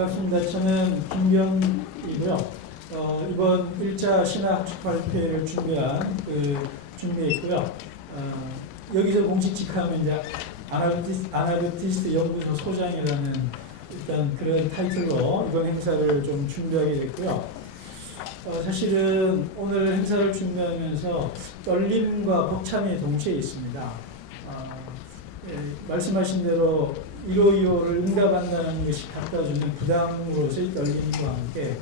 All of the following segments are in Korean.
반갑습니다. 저는 김병이고요. 이번 1차 신화학술 발표회를 준비했고요. 여기서 공식 직함은 이제 아나비티스트 연구소 소장이라는 일단 그런 타이틀로 이번 행사를 좀 준비하게 됐고요. 사실은 오늘 행사를 준비하면서 떨림과 벅참이 동시에 있습니다. 말씀하신 대로 1525를 응답한다는 것이 갖다주는 부담으로서의 떨림과 함께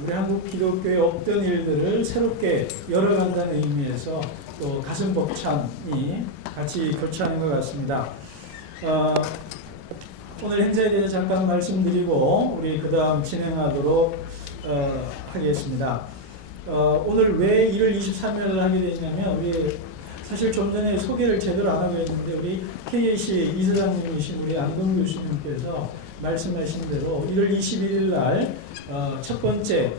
우리 한국 기독교의 없던 일들을 새롭게 열어간다는 의미에서 또 가슴 벅참이 같이 교차하는 것 같습니다. 오늘 행사에 대해서 잠깐 말씀드리고 우리 그 다음 진행하도록 하겠습니다. 오늘 왜 1월 23일을 하게 됐냐면 우리 사실 좀 전에 소개를 제대로 안 하고 했는데 우리 KAC 이사장님이신 우리 안동 교수님께서 말씀하신 대로 1월 21일 날 첫 번째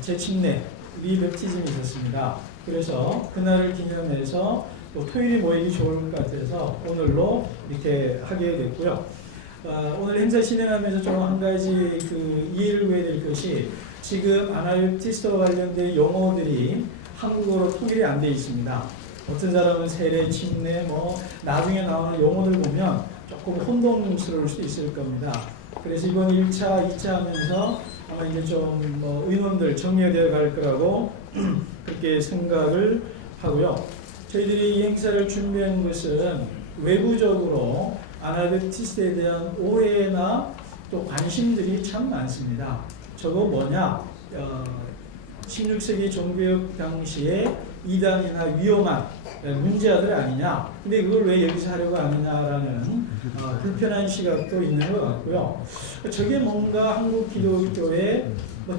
재침례 리베티즘이 있었습니다. 그래서 그날을 기념해서 또 토요일이 모이기 좋을 것 같아서 오늘로 이렇게 하게 됐고요. 오늘 행사 진행하면서 좀 한 가지 이해를 해야 될 것이 지금 아나비티스트와 관련된 용어들이 한국어로 통일이 안 돼 있습니다. 어떤 사람은 세례, 침례, 나중에 나오는 용어들 보면 조금 혼동스러울 수도 있을 겁니다. 그래서 이번 1차, 2차 하면서 아마 이제 좀 의논들 정리되어 갈 거라고 그렇게 생각을 하고요. 저희들이 이 행사를 준비한 것은 외부적으로 아나비티스트에 대한 오해나 또 관심들이 참 많습니다. 저거 뭐냐? 16세기 종교개혁 당시에 이단이나 위험한 문제아들 아니냐? 근데 그걸 왜 여기서 하려고 하느냐라는 불편한 시각도 있는 것 같고요. 저게 뭔가 한국 기독교의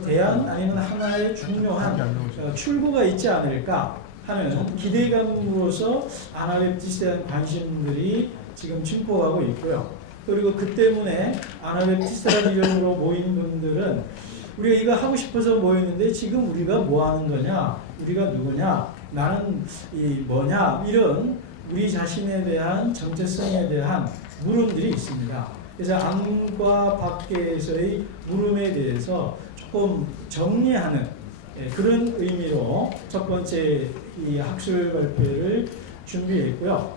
대안 아니면 하나의 중요한 출구가 있지 않을까 하는 기대감으로서 아나비티스트에 대한 관심들이 지금 증폭하고 있고요. 그리고 그 때문에 아나비티스트라는 이름으로 모인 분들은 우리가 이거 하고 싶어서 모였는데 지금 우리가 뭐 하는 거냐? 우리가 누구냐? 나는 뭐냐? 이런 우리 자신에 대한 정체성에 대한 물음들이 있습니다. 그래서 안과 밖에서의 물음에 대해서 조금 정리하는 그런 의미로 첫 번째 이 학술 발표를 준비했고요.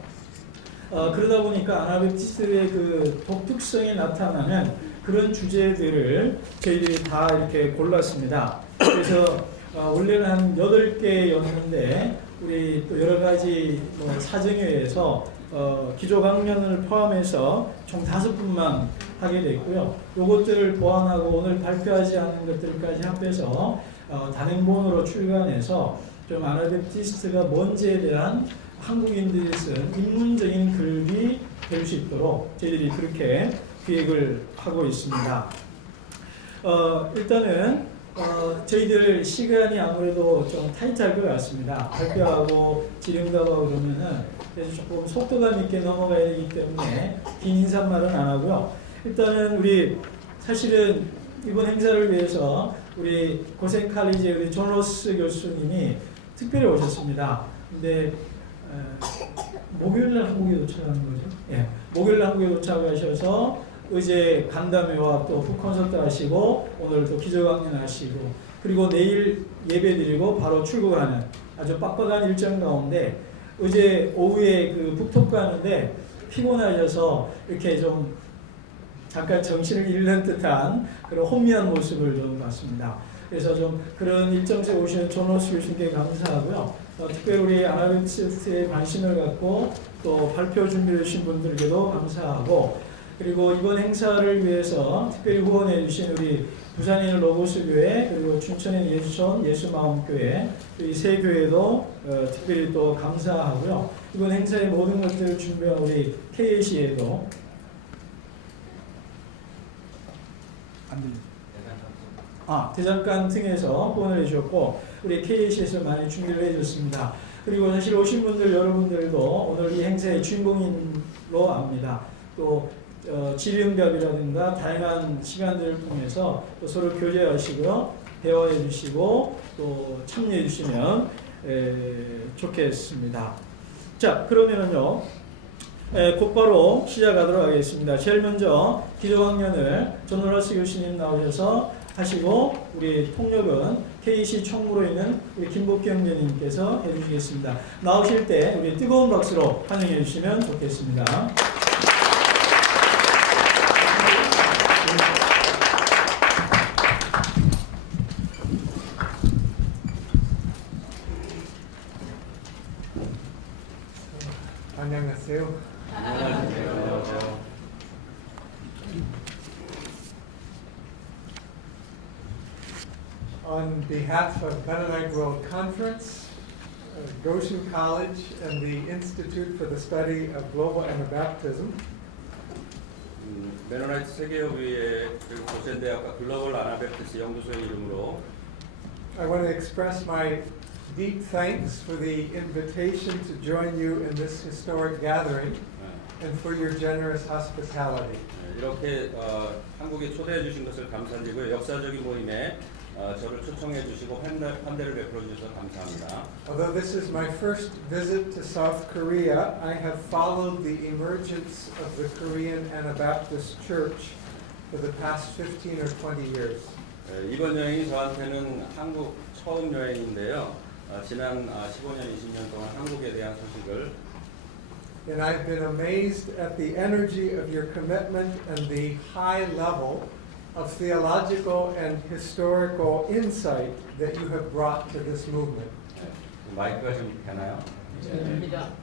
그러다 보니까 아나비티스트의 그 독특성이 나타나는 그런 주제들을 저희들이 다 이렇게 골랐습니다. 그래서 원래는 한 8개였는데 우리 또 여러 가지 사정에 의해서 기조 강연을 포함해서 총 5분만 하게 됐고요. 요것들을 보완하고 오늘 발표하지 않은 것들까지 합해서 단행본으로 출간해서 좀 아나비티스트가 뭔지에 대한 한국인들이 쓴 입문적인 글이 될 수 있도록 저희들이 그렇게 기획을 하고 있습니다. 일단은 저희들 시간이 아무래도 좀 타이트할 것 같습니다. 발표하고 질의응답하고 그러면은 그래서 조금 속도감 있게 넘어가야 되기 때문에 긴 인사말은 안 하고요. 일단은 우리 사실은 이번 행사를 위해서 우리 고생 칼리지의 우리 존 로스 교수님이 특별히 오셨습니다. 근데 목요일날 한국에 도착하는 거죠? 예, 목요일날 한국에 도착하셔서 어제 간담회와 또 북콘서트 하시고 오늘 또 기조강연 하시고 그리고 내일 예배 드리고 바로 출국하는 아주 빡빡한 일정 가운데 어제 오후에 북토크 하는데 피곤하셔서 이렇게 좀 잠깐 정신을 잃는 듯한 그런 혼미한 모습을 좀 봤습니다. 그래서 좀 그런 일정에 오신 존 로스 교수님께 감사하고요. 특별히 우리 아나비티스트에 관심을 갖고 또 발표 준비해 주신 분들께도 감사하고 그리고 이번 행사를 위해서 특별히 후원해 주신 우리 부산에 있는 로고스 교회 그리고 춘천에 있는 예수촌 예수마음교회 이 세 교회도 특별히 또 감사하고요. 이번 행사의 모든 것들을 준비한 우리 KAC에도 대장간 등에서 후원을 해주셨고 우리 KAC에서 많이 준비를 해줬습니다. 그리고 사실 오신 분들 여러분들도 오늘 이 행사의 주인공인로 압니다. 또 질의응답이라든가 다양한 시간들을 통해서 또 서로 교제하시고요. 대화해 주시고 또 참여해 주시면 좋겠습니다. 자, 그러면은요. 곧바로 시작하도록 하겠습니다. 제일 먼저 기도 강연을 전노라스 교수님 나오셔서 하시고 우리 통역은 KC 총무로 있는 우리 김복기 형제님께서 해주시겠습니다. 나오실 때 우리 뜨거운 박수로 환영해 주시면 좋겠습니다. 안녕하세요. On behalf of Mennonite World Conference, Goshen College, and the Institute for the Study of Global Anabaptism, 메노나이트 세계협의회 그리고 고센대학과 글로벌 아나베프티스 연구소의 이름으로 I want to express my deep thanks for the invitation to join you in this historic gathering and for your generous hospitality. 이렇게 한국에 초대해 주신 것을 감사드리고요. 역사적인 모임에 저를 초청해 주시고 환대를 베풀어 주셔서 감사합니다. Although this is my first visit to South Korea, I have followed the emergence of the Korean Anabaptist Church for the past 15 or 20 years. 이번 여행이 저한테는 한국 처음 여행인데요. 지난 15년, 20년 동안 한국에 대한 소식을 And I've been amazed at the energy of your commitment and the high level of theological and historical insight that you have brought to this movement. 마이크가 좀 되나요?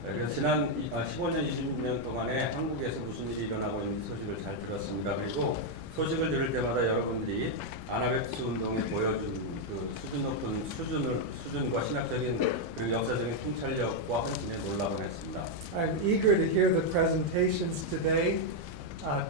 그래서 지난 15년, 20년 동안에 한국에서 무슨 일이 일어나고 있는지 소식을 잘 들었습니다. 그리고 소식을 들을 때마다 여러분들이 아나베프티스 운동에 보여준 그 수준 높은 수준과 신학적인 그리고 역사적인 통찰력과 헌신에 놀라곤 했습니다. I'm eager to hear the presentations today,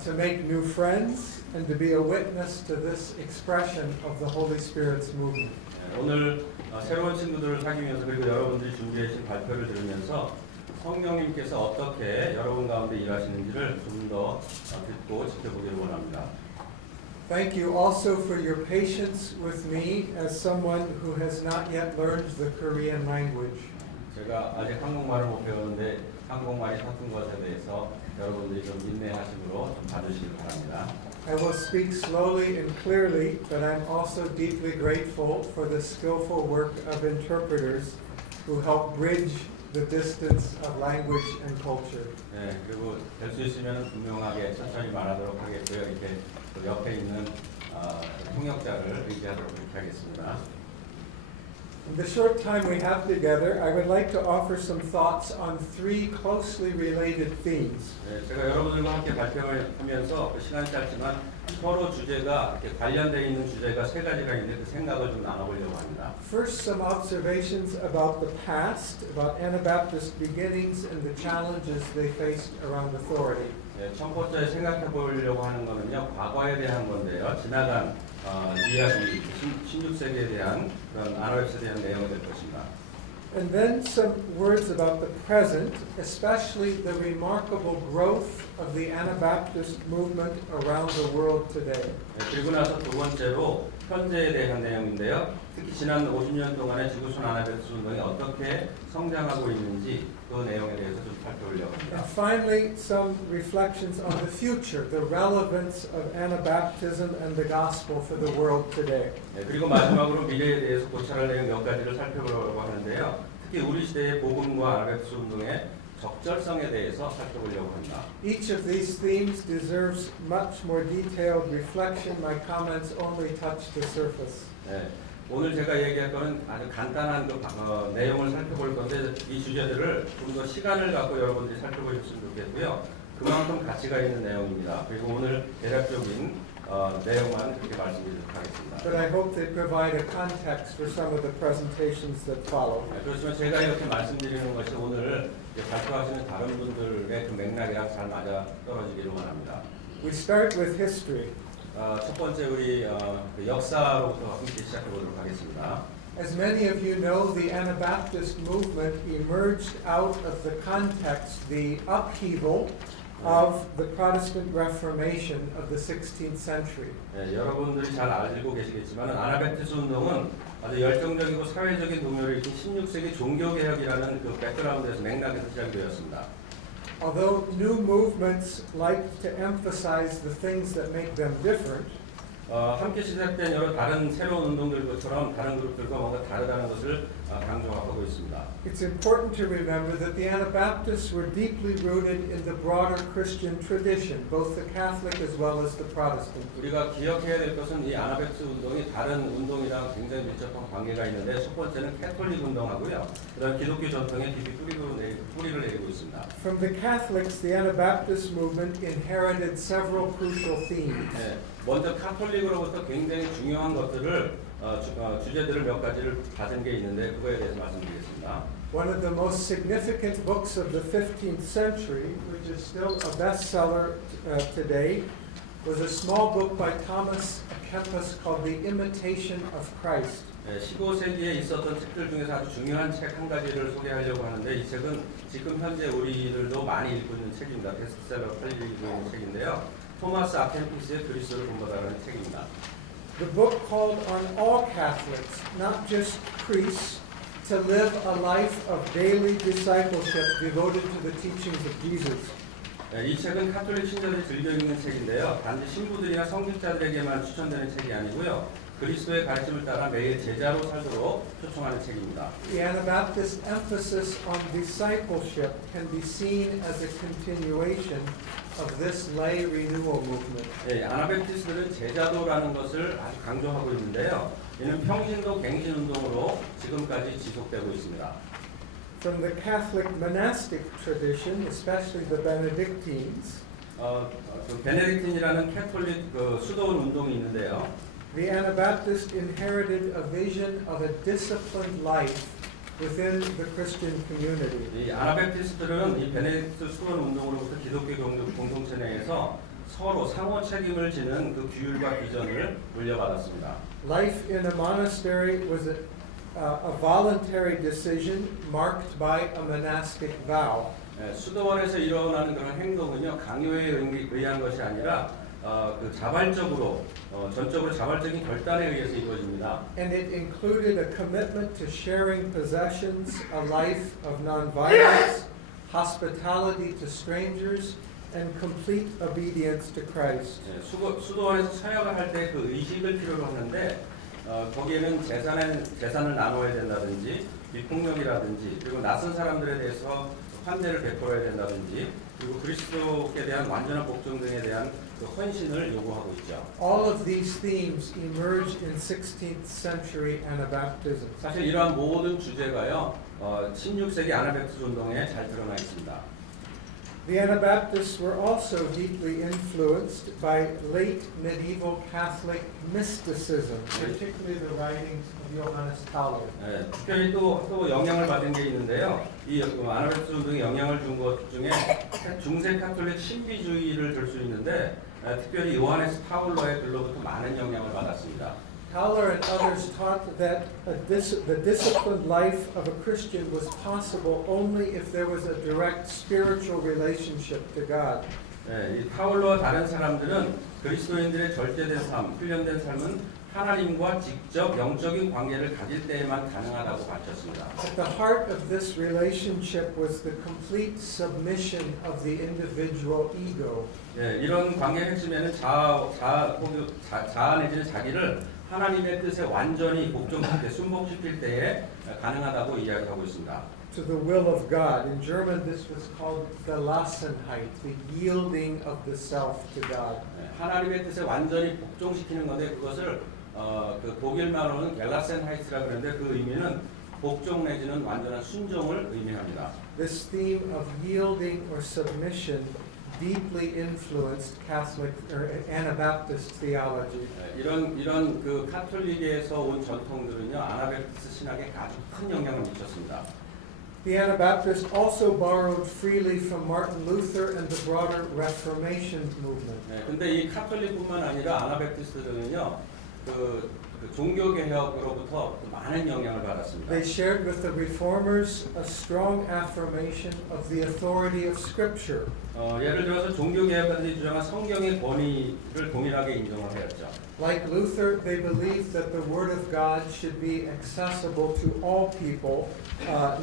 to make new friends and to be a witness to this expression of the Holy Spirit's movement. 오늘 새로운 친구들을 사귀면서 그리고 여러분들이 준비해 주신 발표를 들으면서 성령님께서 어떻게 여러분 가운데 일하시는지를 좀 더 듣고 지켜보기를 원합니다. Thank you also for your patience with me as someone who has not yet learned the Korean language. 제가 아직 한국말을 못 배우는데 한국말이 서툰 것에 대해서 여러분들이 좀 인내하심으로 좀 봐주시기 바랍니다. I will speak slowly and clearly, but I'm also deeply grateful for the skillful work of interpreters who help bridge the distance of language and culture. 네, 그리고 될 수 있으면 분명하게 천천히 말하도록 하겠고요. 이렇게 또 옆에 있는 통역자를 의지하도록 그렇게 하겠습니다. In the short time we have together, I would like to offer some thoughts on three closely related themes. 네, 제가 여러분들과 함께 발표를 하면서 그 시간이 짧지만 서로 주제가 이렇게 관련되어 있는 주제가 세 가지가 있는데 그 생각을 좀 나눠보려고 합니다. First, some observations about the past, about Anabaptist beginnings and the challenges they faced around authority. 네, 첫 번째 생각해 보려고 하는 거는요, 과거에 대한 건데요. 지나간 이야기, 16세기에 대한 그런 아나베프티스에 대한 내용이 될 것입니다. And then some words about the present, especially the remarkable growth of the Anabaptist movement around the world today. 네, 그리고 나서 두 번째로 현재에 대한 내용인데요. 특히 지난 50년 동안의 지구촌 아나베프티스 운동이 어떻게 성장하고 있는지 그 내용에 대해서 좀 살펴보려고 합니다. And finally, some reflections on the future, the relevance of Anabaptism and the gospel for the world today. 네, 그리고 마지막으로 미래에 대해서 고찰할 내용 몇 가지를 살펴보려고 하는데요. 특히 우리 시대의 복음과 아나베프티스 운동의 적절성에 대해서 살펴보려고 합니다. Each of these themes deserves much more detailed reflection. My comments only touch the surface. 네, 오늘 제가 얘기할 거는 아주 간단한 내용을 살펴볼 건데 이 주제들을 좀 더 시간을 갖고 여러분들이 살펴보셨으면 좋겠고요. 그만큼 가치가 있는 내용입니다. 그리고 오늘 대략적인 내용만 그렇게 말씀드리도록 하겠습니다. But I hope they provide a context for some of the presentations that follow. 네, 그렇지만 제가 이렇게 말씀드리는 것이 오늘 발표하시는 다른 분들의 그 맥락이랑 잘 맞아 떨어지기를 원합니다. We start with history. 첫 번째 우리 그 역사로부터 함께 시작해 보도록 하겠습니다. As many of you know, the Anabaptist movement emerged out of the context, the upheaval of the Protestant Reformation of the 16th century. 네, 여러분들이 잘 알고 계시겠지만 아나베프티스 운동은 아주 열정적이고 사회적인 동요를 일으킨 16세기 종교개혁이라는 그 백그라운드에서 맥락에서 시작되었습니다. Although new movements like to emphasize the things that make them different, 함께 시작된 여러 다른 새로운 운동들처럼 다른 그룹들과 뭔가 다르다는 것을 강조하고 있습니다. it's important to remember that the Anabaptists were deeply rooted in the broader Christian tradition, both the Catholic as well as the Protestant. 우리가 기억해야 될 것은 이 아나백스 운동이 다른 운동이랑 굉장히 밀접한 관계가 있는데 첫 번째는 캐톨릭 운동하고요. 그다음 기독교 전통에 깊이 뿌리를 내리고 있습니다. From the Catholics, the Anabaptist movement inherited several crucial themes. 네, 먼저 카톨릭으로부터 굉장히 중요한 것들을 주제들을 몇 가지를 받은 게 있는데 그거에 대해서 말씀드리겠습니다. One of the most significant books of the 15th century, which is still a bestseller today, was a small book by Thomas à Kempis called The Imitation of Christ. 15세기에 있었던 책들 중에서 아주 중요한 책 한 가지를 소개하려고 하는데 이 책은 지금 현재 우리들도 많이 읽고 있는 책입니다. 베스트셀러 팔리고 있는 책인데요. 토마스 아켄피스의 그리스도를 본받아라는 책입니다. The book called on all Catholics, not just priests, to live a life of daily discipleship devoted to the teachings of Jesus. 이 책은 카톨릭 신자들이 즐겨 읽는 책인데요. 단지 신부들이나 성직자들에게만 추천되는 책이 아니고요. 그리스도의 가르침을 따라 매일 제자로 살도록 초청하는 책입니다. The Anabaptist emphasis on discipleship can be seen as a continuation of this lay renewal movement. 아나베티스들은 제자도라는 것을 아주 강조하고 있는데요. 이는 평신도 갱신 운동으로 지금까지 지속되고 있습니다. From the Catholic monastic tradition, especially the Benedictines, 그 베네딕틴이라는 캐톨릭 수도원 운동이 있는데요. the Anabaptists inherited a vision of a disciplined life within the Christian community. 이 아나베티스트들은 이 베네딕트 수도원 운동으로부터 기독교 공동체 내에서 서로 상호 책임을 지는 그 규율과 비전을 물려받았습니다. Life in a monastery was a voluntary decision marked by a monastic vow. 수도원에서 일어나는 그런 행동은요 강요에 의한 것이 아니라 그 자발적으로 전적으로 자발적인 결단에 의해서 이루어집니다. And it included a commitment to sharing possessions, a life of nonviolence, hospitality to strangers, and complete obedience to Christ. 수도원에서 서약을 할 때 그 의식을 필요로 하는데 거기에는 재산을 나눠야 된다든지 비폭력이라든지 그리고 낯선 사람들에 대해서 환대를 베풀어야 된다든지 그리고 그리스도께 대한 완전한 복종 등에 대한 그 헌신을 요구하고 있죠. All of these themes emerged in 16th century Anabaptism. 사실 이러한 모든 주제가요 16세기 아나베티스 운동에 잘 드러나 있습니다. The Anabaptists were also deeply influenced by late medieval Catholic mysticism, particularly the writings of Johannes Tauler. 특별히 또 영향을 받은 게 있는데요. 이 아나베티스 운동에 영향을 준 것 중에 중세 카톨릭 신비주의를 들 수 있는데 특별히 요하네스 타울러의 글로부터 많은 영향을 받았습니다. Tauler and others taught that the disciplined life of a Christian was possible only if there was a direct spiritual relationship to God. 이 타울러와 다른 사람들은 그리스도인들의 절제된 삶, 훈련된 삶은 하나님과 직접 영적인 관계를 가질 때에만 가능하다고 밝혔습니다. At the heart of this relationship was the complete submission of the individual ego. 이런 관계의 핵심에는 자아 내지는 자기를 하나님의 뜻에 완전히 복종시킬 순복시킬 때에 가능하다고 이야기하고 있습니다. To the will of God. In German, this was called Gelassenheit, the yielding of the self to God. 하나님의 뜻에 완전히 복종시키는 건데 그것을 그 독일말로는 겔라센하이트라고 그러는데 그 의미는 복종 내지는 완전한 순종을 의미합니다. This theme of yielding or submission deeply influenced Catholic or Anabaptist theology. 이런 그 카톨릭에서 온 전통들은요 아나베티스 신학에 아주 큰 영향을 미쳤습니다. The Anabaptists also borrowed freely from Martin Luther and the broader Reformation movement. 근데 이 카톨릭뿐만 아니라 아나베티스들은요 그 그 종교 개혁으로부터 많은 영향을 받았습니다. They shared with the reformers a strong affirmation of the authority of Scripture. 예를 들어서 종교 개혁가들이 주장한 성경의 권위를 동일하게 인정을 하였죠. Like Luther, they believed that the Word of God should be accessible to all people,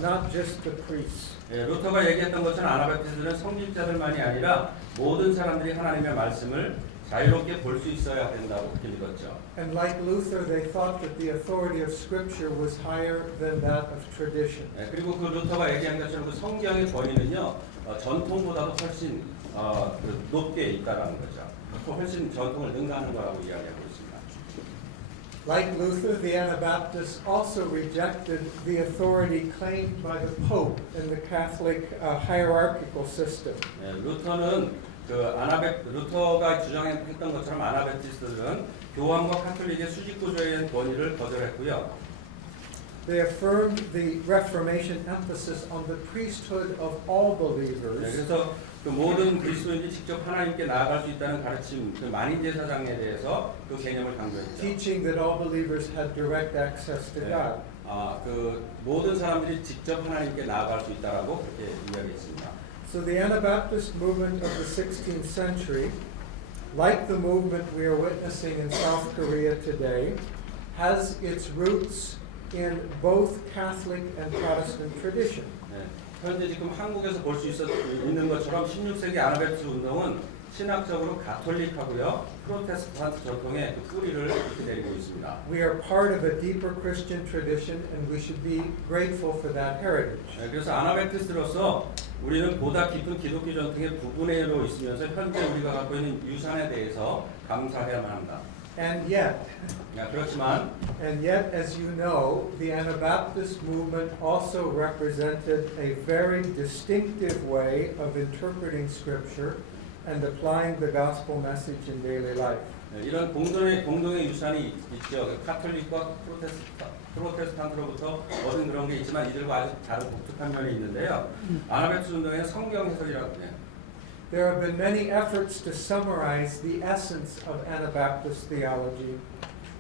not just the priests. 예, 루터가 얘기했던 것처럼 아나바티스트는 성직자들만이 아니라 모든 사람들이 하나님의 말씀을 자유롭게 볼 수 있어야 된다고 그렇게 믿었죠. And like Luther, they thought that the authority of Scripture was higher than that of tradition. 예, 그리고 그 루터가 얘기한 것처럼 그 성경의 권위는요 전통보다도 훨씬 높게 있다라는 거죠. 훨씬 전통을 능가하는 거라고 이야기하고 있습니다. Like Luther, the Anabaptists also rejected the authority claimed by the Pope in the Catholic hierarchical system. 예, 루터는 루터가 주장했던 것처럼 아나베티스트들은 교황과 카톨릭의 수직 구조에 대한 권위를 거절했고요. They affirmed the Reformation emphasis on the priesthood of all 네, believers. 그래서 그 모든 그리스도인들이 직접 하나님께 나아갈 수 있다는 가르침, 그 만인 제사장에 대해서 그 개념을 강조했죠. Teaching that all believers had direct access to God. 그 모든 사람들이 직접 하나님께 나아갈 수 있다라고 그렇게 이야기했습니다. So the Anabaptist movement of the 16th century, like the movement we are witnessing in South Korea today, has its roots in both Catholic and Protestant tradition. 네, 현재 지금 한국에서 볼 수 있는 것처럼 16세기 아나베티스트 운동은 신학적으로 가톨릭하고요, 프로테스탄트 전통의 그 뿌리를 이렇게 내리고 있습니다. We are part of a deeper Christian tradition, and we should be grateful for that heritage. 네, 그래서 아나베티스트로서 우리는 보다 깊은 기독교 전통의 부분으로 있으면서 현재 우리가 갖고 있는 유산에 대해서 감사해야만 합니다. And yet, 그렇지만 as you know, the Anabaptist movement also represented a very distinctive way of interpreting Scripture and applying the gospel message in daily life. 이런 공동의 유산이 있죠. 카톨릭과 프로테스탄트로부터 얻은 그런 게 있지만 이들과 아주 다른 독특한 면이 있는데요. 아나베티스트 운동의 성경 해석이라고 해요. There have been many efforts to summarize the essence of Anabaptist theology.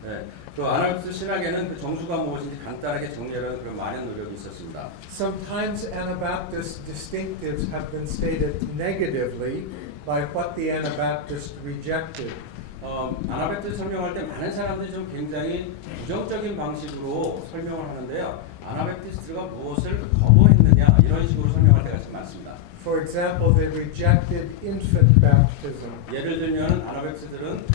네, 그 아나베티스트 신학에는 그 정수가 무엇인지 간단하게 정리하려는 그런 많은 노력이 있었습니다. Sometimes Anabaptist distinctives have been stated negatively by what the Anabaptists rejected. 아나베티스트 설명할 때 많은 사람들이 좀 굉장히 부정적인 방식으로 설명을 하는데요. 아나베티스트가 무엇을 거부했느냐 이런 식으로 설명할 때가 참 많습니다. For example, they rejected infant baptism. 예를 들면 아나베티스트들은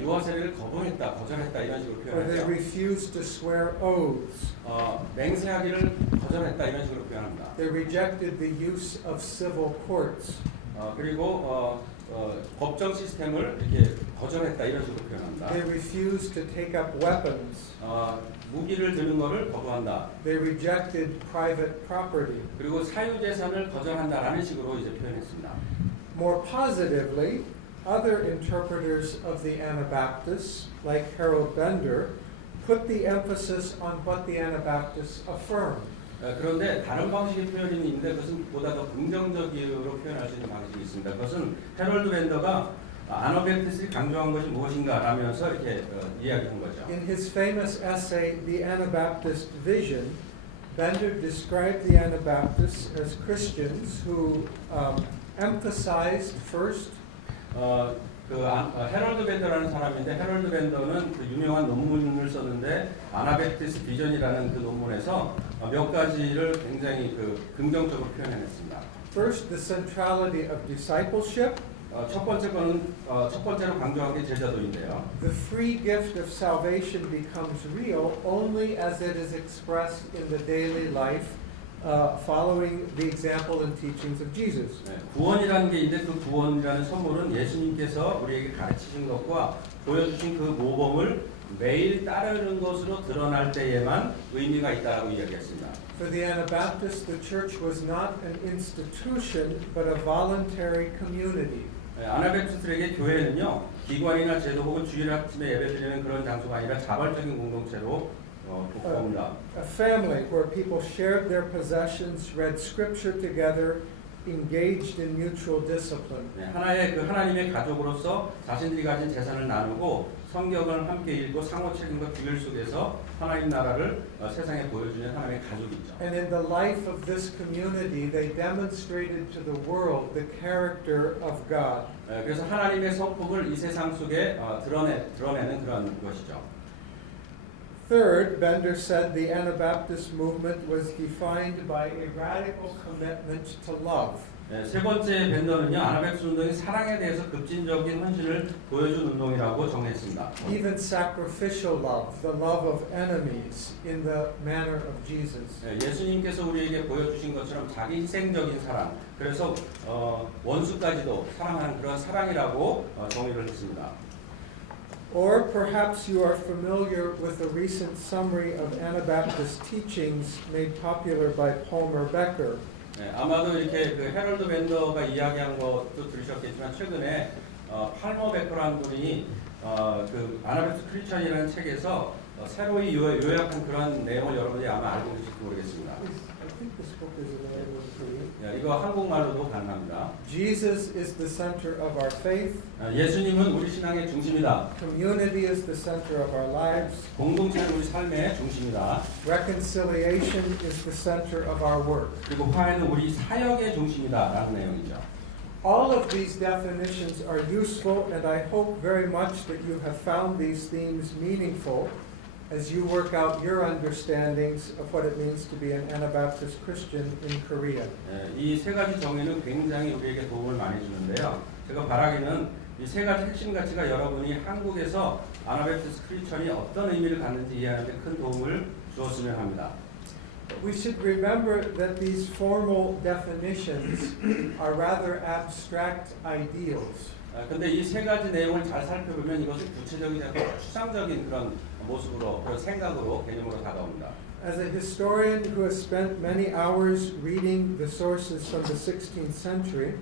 유아 세례를 거절했다 이런 식으로 Or they 표현하죠. refused to swear oaths. 맹세하기를 거절했다 이런 식으로 표현합니다. They rejected the use of civil courts. 그리고 법정 시스템을 이렇게 거절했다 이런 식으로 표현합니다. They refused to take up weapons. 무기를 드는 것을 거부한다. They rejected private property. 그리고 사유재산을 거절한다라는 식으로 이제 표현했습니다. More positively, other interpreters of the Anabaptists, like Harold Bender, put the emphasis on what the Anabaptists affirmed. 그런데 다른 방식의 표현이 있는데 그것은 보다 더 긍정적으로 표현할 수 있는 방식이 있습니다. 그것은 해럴드 벤더가 아나베티스트가 강조한 것이 무엇인가 라면서 이렇게 이야기한 거죠. In his famous essay, The Anabaptist Vision, Bender described the Anabaptists as Christians who emphasized first 해럴드 벤더라는 사람인데 해럴드 벤더는 그 유명한 논문을 썼는데 아나베티스트 비전이라는 그 논문에서 몇 가지를 굉장히 긍정적으로 표현했습니다. First, the centrality of discipleship. 첫 번째로 강조한 게 제자도인데요. The free gift of salvation becomes real only as it is expressed in the daily life, following the example and teachings of Jesus. 네, 구원이라는 게 있는데 그 구원이라는 선물은 예수님께서 우리에게 가르치신 것과 보여주신 그 모범을 매일 따르는 것으로 드러날 때에만 의미가 있다고 이야기했습니다. For the Anabaptists, the church was not an institution, but a voluntary community. 네, 아나베티스트에게 교회는요 기관이나 제도 혹은 주일 아침에 예배드리는 그런 장소가 아니라 자발적인 공동체로 돕습니다. A family where people shared their possessions, read scripture together, engaged in mutual discipline. 네, 하나의 그 하나님의 가족으로서 자신들이 가진 재산을 나누고 성경을 함께 읽고 상호 책임과 규율 속에서 하나님 나라를 세상에 보여주는 하나님의 가족이죠. And in the life of this community, they demonstrated to the world the character of God. 그래서 하나님의 성품을 이 세상 속에 드러내는 그런 것이죠. Third, Bender said the Anabaptist movement was defined by a radical commitment to love. 네, 세 번째 밴더는요, 아나백스 운동이 사랑에 대해서 급진적인 헌신을 보여준 운동이라고 정했습니다. Even sacrificial love, the love of enemies, in the manner of Jesus. 네, 예수님께서 우리에게 보여주신 것처럼 자기 희생적인 사랑, 그래서 원수까지도 사랑하는 그런 사랑이라고 정의를 했습니다. Or perhaps you are familiar with a recent summary of Anabaptist teachings made popular by Palmer Becker. 네, 아마도 이렇게 그 헤럴드 밴더가 이야기한 것도 들으셨겠지만 최근에 팔머 베커라는 분이 그 아나백스 크리스천이라는 책에서 새로이 요약한 그런 내용을 여러분들이 아마 알고 계실지 모르겠습니다. I think this book is available in Korean. 네, 이거 한국말로도 가능합니다. Jesus is the center of our faith. 예수님은 우리 신앙의 중심이다. Community is the center of our lives. 공동체는 우리 삶의 중심이다. Reconciliation is the center of our work. 그리고 화해는 우리 사역의 중심이다라는 내용이죠. All of these definitions are useful, and I hope very much that you have found these themes meaningful as you work out your understandings of what it means to be an Anabaptist Christian in Korea. 이 세 가지 정의는 굉장히 우리에게 도움을 많이 주는데요. 제가 바라기는 이 세 가지 핵심 가치가 여러분이 한국에서 아나백티스 크리스천이 어떤 의미를 갖는지 이해하는 데 큰 도움을 주었으면 합니다. We should remember that these formal definitions are rather abstract ideals. 근데 이 세 가지 내용을 잘 살펴보면 이것은 구체적이지 않고 추상적인 그런 모습으로, 그런 생각으로, 개념으로 다가옵니다. As a historian who has spent many hours reading the sources from the 16th century,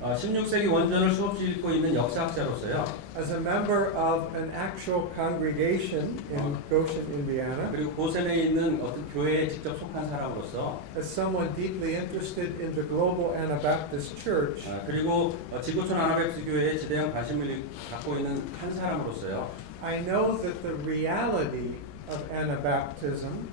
16세기 원전을 수없이 읽고 있는 역사학자로서요. as a member of an actual congregation in Goshen, Indiana, 그리고 고센에 있는 어떤 교회에 직접 속한 사람으로서, as someone deeply interested in the global Anabaptist Church, 그리고 지구촌 아나백스 교회에 지대한 관심을 갖고 있는 한 사람으로서요. I know that the reality of Anabaptism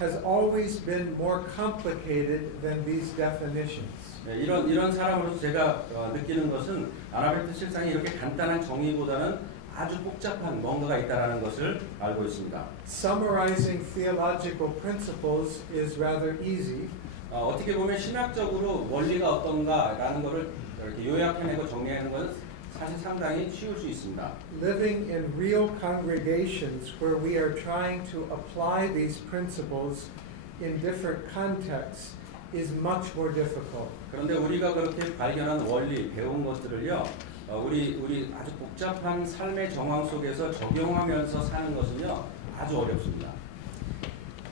has always been more complicated than these definitions. 이런 사람으로서 제가 느끼는 것은 아나백스 실상이 이렇게 간단한 정의보다는 아주 복잡한 뭔가가 있다는 것을 알고 있습니다. Summarizing theological principles is rather easy. 어떻게 보면 신학적으로 원리가 어떤가라는 것을 이렇게 요약해내고 정리하는 것은 사실 상당히 쉬울 수 있습니다. Living in real congregations where we are trying to apply these principles in different contexts is much more difficult. 그런데 우리가 그렇게 발견한 원리, 배운 것들을요, 우리 아주 복잡한 삶의 정황 속에서 적용하면서 사는 것은요, 아주 어렵습니다.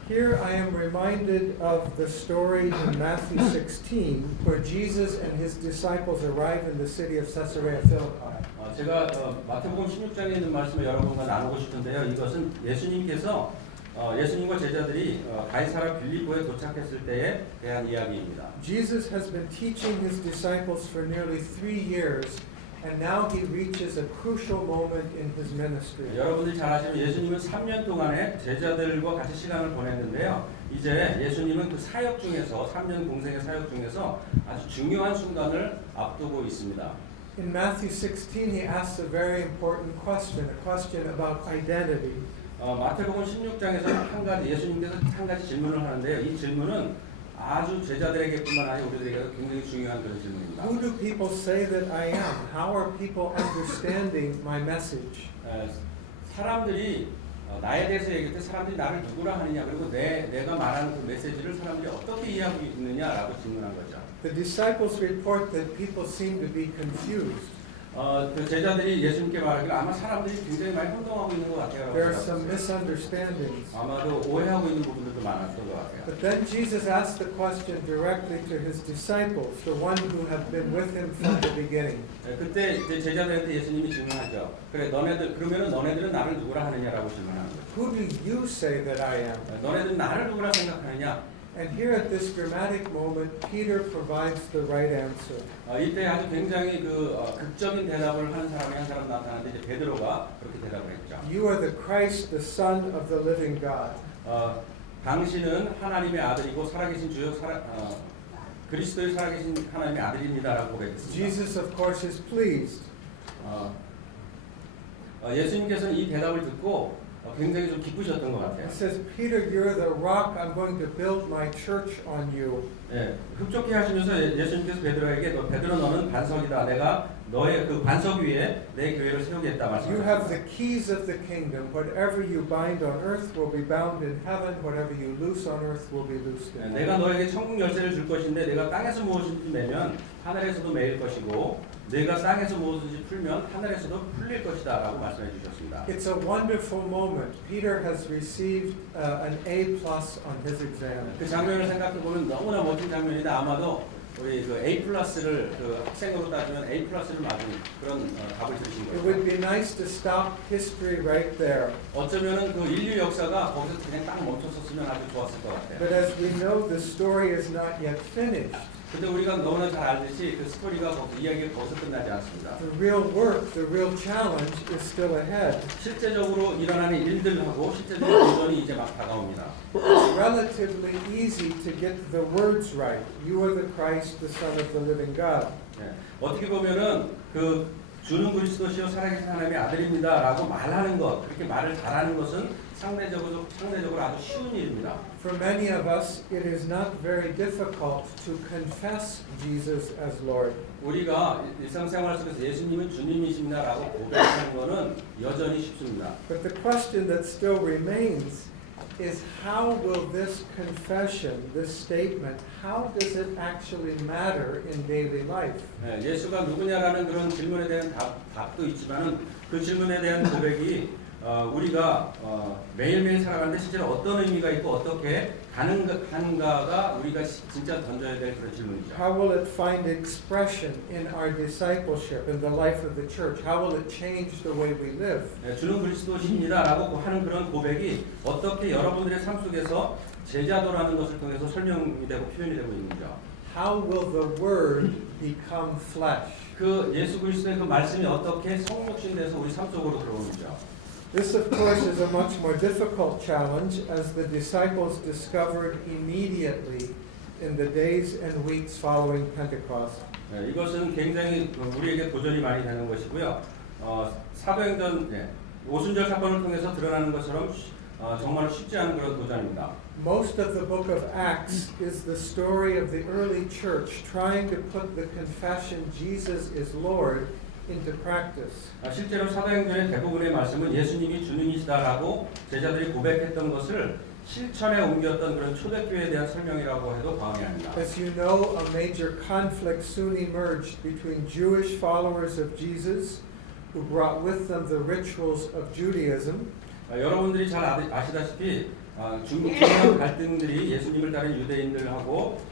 Here I am reminded of the story in Matthew 16 where Jesus and his disciples arrive in the city of Caesarea Philippi. 제가 마태복음 16장에 있는 말씀을 여러분과 나누고 싶은데요. 이것은 예수님과 제자들이 가이사라 빌립보에 도착했을 때에 대한 이야기입니다. Jesus has been teaching his disciples for nearly 3 years, and now he reaches a crucial moment in his ministry. 여러분들이 잘 아시는 예수님은 3년 동안에 제자들과 같이 시간을 보냈는데요. 이제 예수님은 그 사역 중에서 3년 공생의 사역 중에서 아주 중요한 순간을 앞두고 있습니다. In Matthew 16, he asks a very important question about identity. 마태복음 16장에서 예수님께서 한 가지 질문을 하는데요. 이 질문은 아주 제자들에게뿐만 아니라 우리들에게도 굉장히 중요한 그런 질문입니다. Who do people say that I am? How are people understanding my message? 사람들이 나에 대해서 얘기할 때 사람들이 나를 누구라 하느냐, 그리고 내가 말하는 그 메시지를 사람들이 어떻게 이해하고 있느냐라고 질문한 거죠. The disciples report that people seem to be confused. 그 제자들이 예수님께 말하기를 아마 사람들이 굉장히 많이 혼동하고 있는 것 같아요. There are some misunderstandings. 아마도 오해하고 있는 부분들도 많았던 것 같아요. But then Jesus asked the question directly to his disciples, the one who have been with him from the beginning. 그때 이제 제자들한테 예수님이 질문하죠. 그래, 너네들은 나를 누구라 하느냐라고 질문하는 거죠. Who do you say that I am? 너네들은 나를 누구라 생각하느냐? And here at this dramatic moment, Peter provides the right answer. 이때 아주 굉장히 극적인 대답을 하는 사람이 한 사람 나타나는데 이제 베드로가 그렇게 대답을 했죠. You are the Christ, the Son of the living God. 당신은 하나님의 아들이고 살아계신 주요 그리스도의 살아계신 하나님의 아들입니다라고 고백했습니다. Jesus, of course, is pleased. 예수님께서는 이 대답을 듣고 굉장히 좀 기쁘셨던 것 같아요. He says, Peter, you're the rock. I'm going to build my church on you. 예, 흡족해 하시면서 예수님께서 베드로에게 베드로 너는 반석이다. 내가 너의 그 반석 위에 내 교회를 세우겠다 You have 말씀하셨습니다. the keys of the kingdom. Whatever you bind on earth will be bound in heaven. Whatever you loose on earth will be loosed in heaven. 내가 너에게 천국 열쇠를 줄 것인데 내가 땅에서 무엇이든지 매면 하늘에서도 매일 것이고 내가 땅에서 무엇이든지 풀면 하늘에서도 풀릴 것이다라고 말씀해 주셨습니다. It's a wonderful moment. Peter has received an A+ on his exam. 그 장면을 생각해 보면 너무나 멋진 장면인데 아마도 우리 그 A+를 그 학생으로 따지면 A+를 맞은 그런 답을 들으신 It 거예요. would be nice to stop history right there. 어쩌면은 그 인류 역사가 거기서 그냥 딱 멈췄었으면 아주 좋았을 것 같아요. But as we know, the story is not yet finished. 근데 우리가 너무나 잘 알듯이 그 스토리가 이야기가 거기서 끝나지 않습니다. The real work, the real challenge is still ahead. 실제적으로 일어나는 일들하고 실제적인 도전이 이제 막 다가옵니다. It's relatively easy to get the words right. You are the Christ, the Son of the living God. 네. 어떻게 보면은 그 주는 그리스도시요 살아계신 하나님의 아들입니다라고 말하는 것, 그렇게 말을 잘하는 것은 상대적으로 아주 쉬운 일입니다. For many of us, it is not very difficult to confess Jesus as Lord. 우리가 일상생활 속에서 예수님은 주님이십니다라고 고백하는 것은 여전히 쉽습니다. But the question that still remains is how will this confession, this statement, how does it actually matter in daily life? 네, 예수가 누구냐라는 그런 질문에 대한 답도 있지만은 그 질문에 대한 고백이 우리가 매일매일 살아가는데 실제로 어떤 의미가 있고 어떻게 가는가가 우리가 진짜 던져야 될 그런 질문이죠. How will it find expression in our discipleship, in the life of the church? How will it change the way we live? 네, 주는 그리스도십니다라고 하는 그런 고백이 어떻게 여러분들의 삶 속에서 제자도라는 것을 통해서 설명이 되고 표현이 되고 있는지요. How will the word become flesh? 그 예수 그리스도의 그 말씀이 어떻게 성육신돼서 우리 삶 속으로 들어오는지요. This, of course, is a much more difficult challenge as the disciples discovered immediately in the days and weeks following Pentecost. 네, 이것은 굉장히 우리에게 도전이 많이 되는 것이고요. 사도행전 오순절 사건을 통해서 드러나는 것처럼 정말 쉽지 않은 그런 도전입니다. Most of the book of Acts is the story of the early church trying to put the confession Jesus is Lord into practice. 실제로 사도행전의 대부분의 말씀은 예수님이 주님이시다라고 제자들이 고백했던 것을 실천에 옮겼던 그런 초대교회에 대한 설명이라고 해도 과언이 아닙니다. As you know, a major conflict soon emerged between Jewish followers of Jesus, who brought with them the rituals of Judaism, 여러분들이 잘 아시다시피 중요한 갈등들이 예수님을 따른 유대인들하고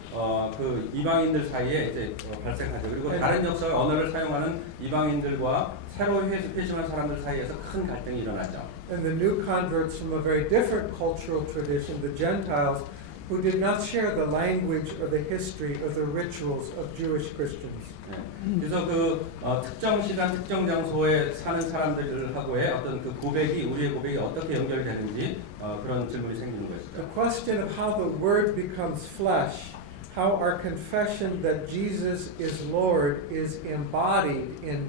그 이방인들 사이에 이제 발생하죠. 그리고 다른 역사 언어를 사용하는 이방인들과 새로 회심한 사람들 사이에서 큰 갈등이 일어나죠. and the new converts from a very different cultural tradition, the Gentiles, who did not share the language or the history or the rituals of Jewish Christians. 네. 그래서 그 특정 시간, 특정 장소에 사는 사람들하고의 어떤 그 고백이 우리의 고백이 어떻게 연결이 되는지 그런 질문이 생기는 The 것이죠. question of how the Word becomes flesh, how our confession that Jesus is Lord is embodied in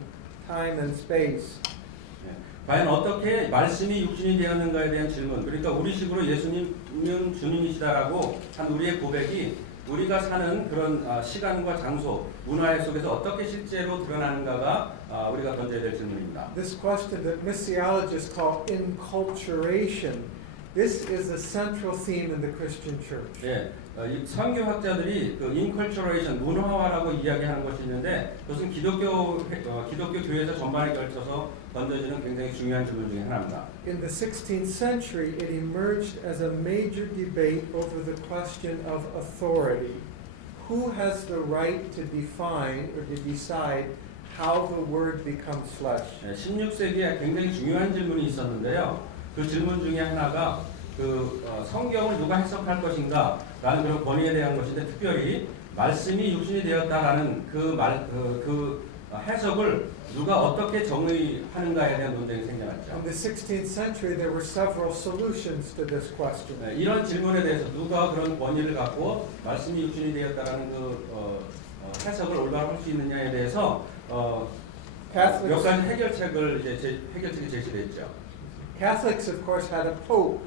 time and space. 과연 어떻게 말씀이 육신이 되었는가에 대한 질문. 그러니까 우리식으로 예수님은 주님이시다라고 한 우리의 고백이 우리가 사는 그런 시간과 장소, 문화 속에서 어떻게 실제로 드러나는가가 우리가 던져야 될 질문입니다. This question that missiologists call inculturation, this is a central theme in the Christian church. 예, 이 선교학자들이 그 인컬처레이션, 문화화라고 이야기하는 것이 있는데 그것은 기독교 교회에서 전반에 걸쳐서 던져지는 굉장히 중요한 질문 중에 하나입니다. In the 16th century, it emerged as a major debate over the question of authority. Who has the right to define or to decide how the word becomes flesh? 16세기에 굉장히 중요한 질문이 있었는데요. 그 질문 중에 하나가 성경을 누가 해석할 것인가라는 그런 권위에 대한 것인데 특별히 말씀이 육신이 되었다라는 그 해석을 누가 어떻게 정의하는가에 대한 논쟁이 생겨났죠. In the 16th century, there were several solutions to this question. 이런 질문에 대해서 누가 그런 권위를 갖고 말씀이 육신이 되었다라는 해석을 올바로 할 수 있느냐에 대해서 몇 가지 해결책을 해결책이 제시됐죠. Catholics, of course, had a pope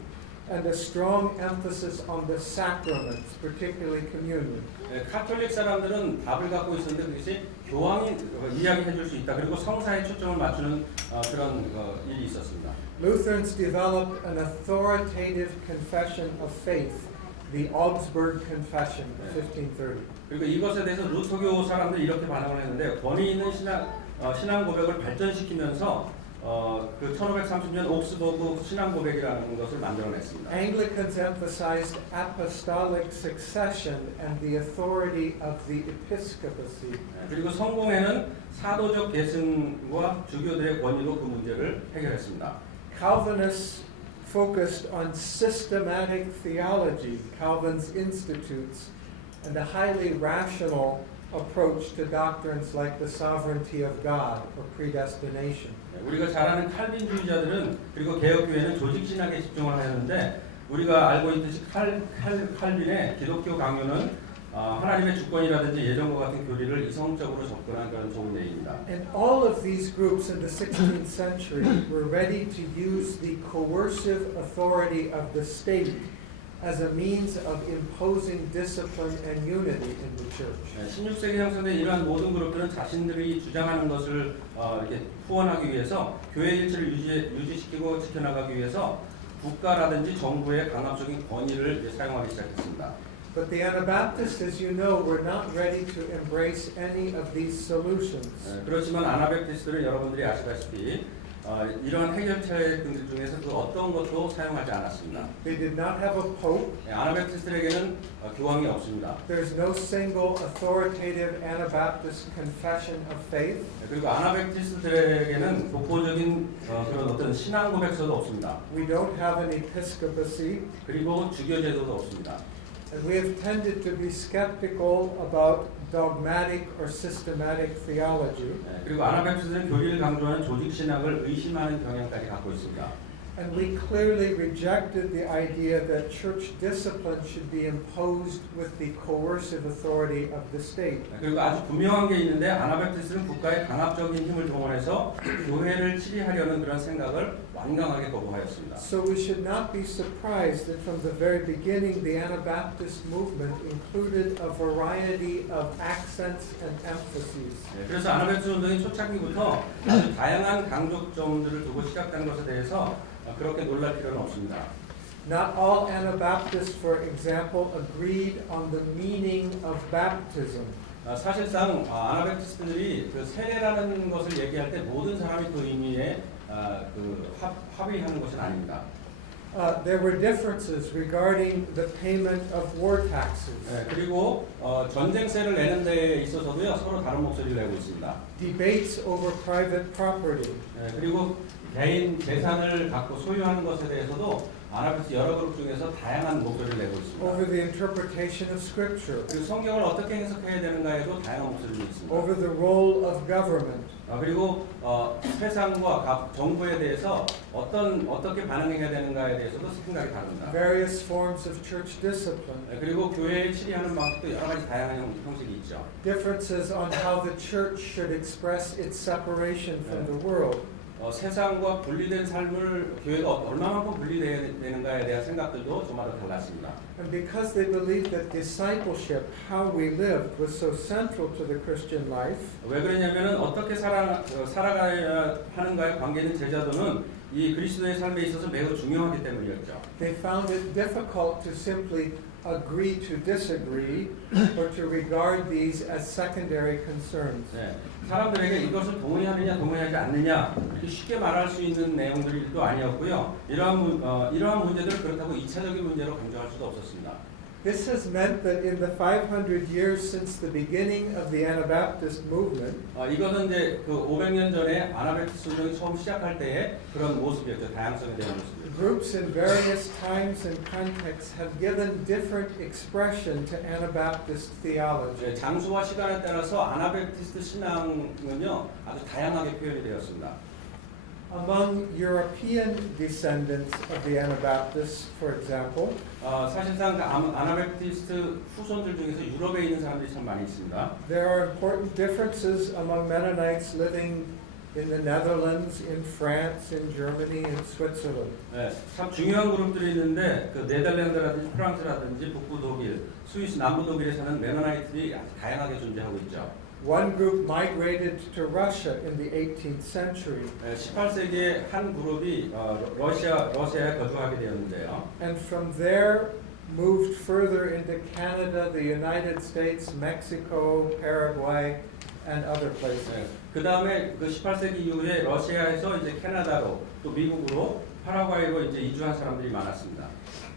and a strong emphasis on the sacraments, particularly communion. 카톨릭 사람들은 답을 갖고 있었는데 그것이 교황이 이야기해 줄 수 있다. 그리고 성사에 초점을 맞추는 그런 일이 있었습니다. Lutherans developed an authoritative confession of faith, the Augsburg Confession of 1530. 그리고 이것에 대해서 루터교 사람들이 이렇게 반응을 했는데 권위 있는 신앙 고백을 발전시키면서 그 1530년 옥스버그 신앙 고백이라는 것을 만들어냈습니다. Anglicans emphasized apostolic succession and the authority of the episcopacy. 그리고 성공회는 사도적 계승과 주교들의 권위로 그 문제를 해결했습니다. Calvinists focused on systematic theology, Calvin's Institutes, and a highly rational approach to doctrines like the sovereignty of God or predestination. 우리가 잘 아는 칼빈주의자들은 그리고 개혁교회는 조직신학에 집중을 하였는데 우리가 알고 있듯이 칼빈의 기독교 강요는 하나님의 주권이라든지 예정과 같은 교리를 이성적으로 접근한 그런 좋은 예입니다. And all of these groups in the 16th century were ready to use the coercive authority of the state as a means of imposing discipline and unity in the church. 16세기 형성된 이러한 모든 그룹들은 자신들이 주장하는 것을 이렇게 후원하기 위해서 교회 일치를 유지시키고 지켜나가기 위해서 국가라든지 정부의 강압적인 권위를 사용하기 시작했습니다. But the Anabaptists, as you know, were not ready to embrace any of these solutions. 그렇지만 아나백티스트는 여러분들이 아시다시피 이런 해결책들 중에서 그 어떤 것도 사용하지 않았습니다. They did not have a pope. 아나백티스트에게는 교황이 없습니다. There's no single authoritative Anabaptist confession of faith. 그리고 아나백티스트들에게는 독보적인 그런 어떤 신앙 고백서도 없습니다. We don't have an episcopacy. 그리고 주교 제도도 없습니다. And we have tended to be skeptical about dogmatic or systematic theology. 그리고 아나백티스트는 교리를 강조하는 조직 신학을 의심하는 경향까지 갖고 있습니다. And we clearly rejected the idea that church discipline should be imposed with the coercive authority of the state. 그리고 아주 분명한 게 있는데 아나백티스트는 국가의 강압적인 힘을 동원해서 교회를 치리하려는 그런 생각을 완강하게 거부하였습니다. So we should not be surprised that from the very beginning the Anabaptist movement included a variety of accents and emphases. 그래서 아나백티스트 운동이 초창기부터 아주 다양한 강조점들을 두고 시작된 것에 대해서 그렇게 놀랄 필요는 없습니다. Not all Anabaptists, for example, agreed on the meaning of baptism. 사실상 아나백티스트들이 그 세례라는 것을 얘기할 때 모든 사람이 그 의미에 합의하는 것은 아닙니다. There were differences regarding the payment of war taxes. 그리고 전쟁세를 내는 데에 있어서도요 서로 다른 목소리를 내고 있습니다. Debates over private property. 그리고 개인 재산을 갖고 소유하는 것에 대해서도 아나백티스트 여러 그룹 중에서 다양한 목소리를 내고 있습니다. Over the interpretation of Scripture. 그리고 성경을 어떻게 해석해야 되는가에도 다양한 목소리가 있습니다. Over the role of government. 그리고 세상과 정부에 대해서 어떻게 반응해야 되는가에 대해서도 생각이 다릅니다. Various forms of church discipline. 그리고 교회에 치리하는 방식도 여러 가지 다양한 형식이 있죠. Differences on how the church should express its separation from the world. 세상과 분리된 삶을 교회가 얼마만큼 분리되는가에 대한 생각들도 저마다 달랐습니다. And because they believed that discipleship, how we lived, was so central to the Christian life, 왜 그러냐면은 어떻게 살아가야 하는가에 관계된 제자도는 이 그리스도의 삶에 있어서 매우 중요하기 때문이었죠. they found it difficult to simply agree to disagree or to regard these as secondary concerns. 사람들에게 이것을 동의하느냐 동의하지 않느냐 이렇게 쉽게 말할 수 있는 내용들도 아니었고요. 이러한 문제들을 그렇다고 2차적인 문제로 강조할 수도 없었습니다. This has meant that in the 500 years since the beginning of the Anabaptist movement, 이것은 이제 그 500년 전에 아나베프티스 운동이 처음 시작할 때의 그런 모습이었죠. 다양성에 대한 모습이었죠. groups in various times and contexts have given different expression to Anabaptist theology. 장소와 시간에 따라서 아나베프티스트 신앙은요 아주 다양하게 표현이 되었습니다. Among European descendants of the Anabaptists, for example, 사실상 그 아나베프티스트 후손들 중에서 유럽에 있는 사람들이 참 많이 있습니다. there are important differences among Mennonites living in the Netherlands, in France, in Germany, in Switzerland. 네, 참 중요한 그룹들이 있는데 그 네덜란드라든지 프랑스라든지 북부 독일, 스위스, 남부 독일에 사는 메노나이트들이 아주 다양하게 존재하고 있죠. One group migrated to Russia in the 18th century, 18세기에 한 그룹이 러시아에 거주하게 되었는데요. and from there moved further into Canada, the United States, Mexico, Paraguay, and other places. 그 다음에 그 18세기 이후에 러시아에서 이제 캐나다로 또 미국으로 파라과이로 이제 이주한 사람들이 많았습니다.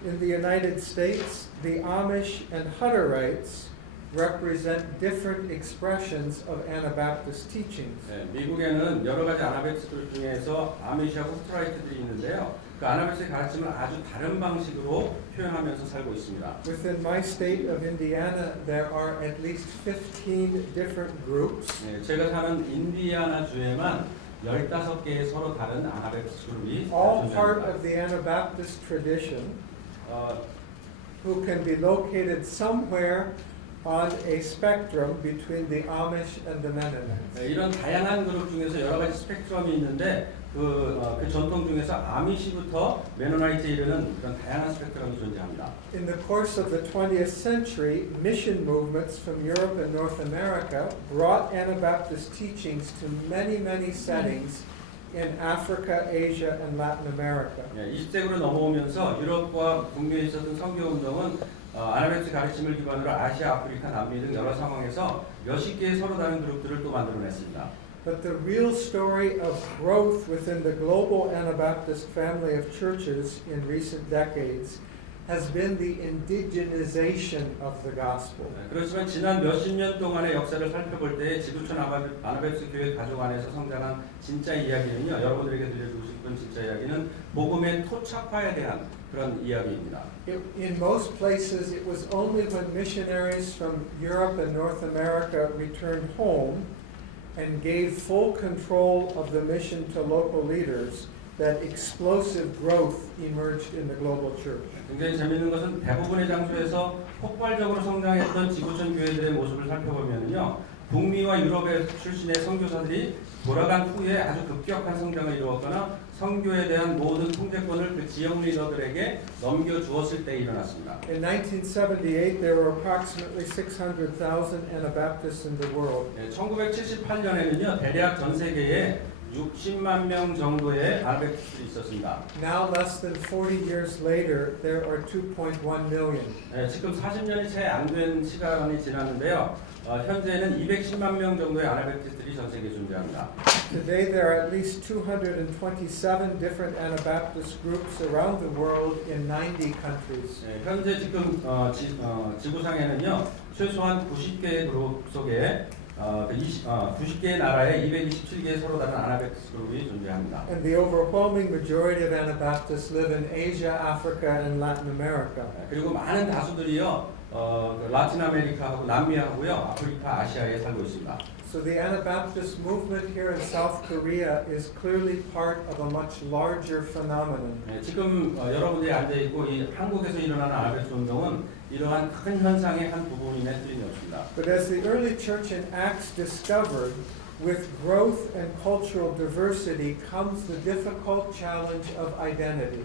In the United States, the Amish and Hutterites represent different expressions of Anabaptist teachings. 미국에는 여러 가지 아나베프티스트 중에서 아미시하고 후트라이트들이 있는데요. 그 아나베프티스의 가르침을 아주 다른 방식으로 표현하면서 살고 있습니다. Within my state of Indiana, there are at least 15 different groups. 제가 사는 인디아나 주에만 15개의 서로 다른 아나베프티스트 그룹이 all part 존재합니다. of the Anabaptist tradition, 어, who can be located somewhere on a spectrum between the Amish and the Mennonites. 이런 다양한 그룹 중에서 여러 가지 스펙트럼이 있는데 그 전통 중에서 아미시부터 메노나이트에 이르는 그런 다양한 스펙트럼이 존재합니다. In the course of the 20th century, mission movements from Europe and North America brought Anabaptist teachings to many, many settings in Africa, Asia, and Latin America. 20세기로 넘어오면서 유럽과 북미에 있었던 선교 운동은 아나베프티스 가르침을 기반으로 아시아, 아프리카, 남미 등 여러 상황에서 몇십 개의 서로 다른 그룹들을 또 만들어냈습니다. But the real story of growth within the global Anabaptist family of churches in recent decades has been the indigenization of the gospel. 그렇지만 지난 몇십 년 동안의 역사를 살펴볼 때 지구촌 아나베프티스 교회 가족 안에서 성장한 진짜 이야기는요. 여러분들에게 들려주고 싶은 진짜 이야기는 복음의 토착화에 대한 그런 이야기입니다. In most places, it was only when missionaries from Europe and North America returned home and gave full control of the mission to local leaders that explosive growth emerged in the global church. 굉장히 재미있는 것은 대부분의 장소에서 폭발적으로 성장했던 지구촌 교회들의 모습을 살펴보면요, 북미와 유럽의 출신의 선교사들이 돌아간 후에 아주 급격한 성장을 이루었거나 선교에 대한 모든 통제권을 그 지역 리더들에게 넘겨주었을 때 일어났습니다. In 1978, there were approximately 600,000 Anabaptists in the world. 1978년에는요, 대략 전 세계에 60만 명 정도의 아나베프티스들이 있었습니다. Now, less than 40 years later, there are 2.1 million. 지금 40년이 채 안 된 시간이 지났는데요. 현재는 210만 명 정도의 아나베프티스들이 전 세계에 존재합니다. Today, there are at least 227 different Anabaptist groups around the world in 90 countries. 현재 지금 지구상에는요, 최소한 90개의 그룹 속에 90개의 나라에 227개의 서로 다른 아나베프티스 그룹이 존재합니다. And the overwhelming majority of Anabaptists live in Asia, Africa, and Latin America. 그리고 많은 다수들이요, 라틴 아메리카하고 남미하고요, 아프리카, 아시아에 살고 있습니다. So the Anabaptist movement here in South Korea is clearly part of a much larger phenomenon. 지금 여러분들이 앉아 있고 이 한국에서 일어나는 아나베프티스 운동은 이러한 큰 현상의 한 부분임에 틀림이 없습니다. But as the early church in Acts discovered, with growth and cultural diversity comes the difficult challenge of identity.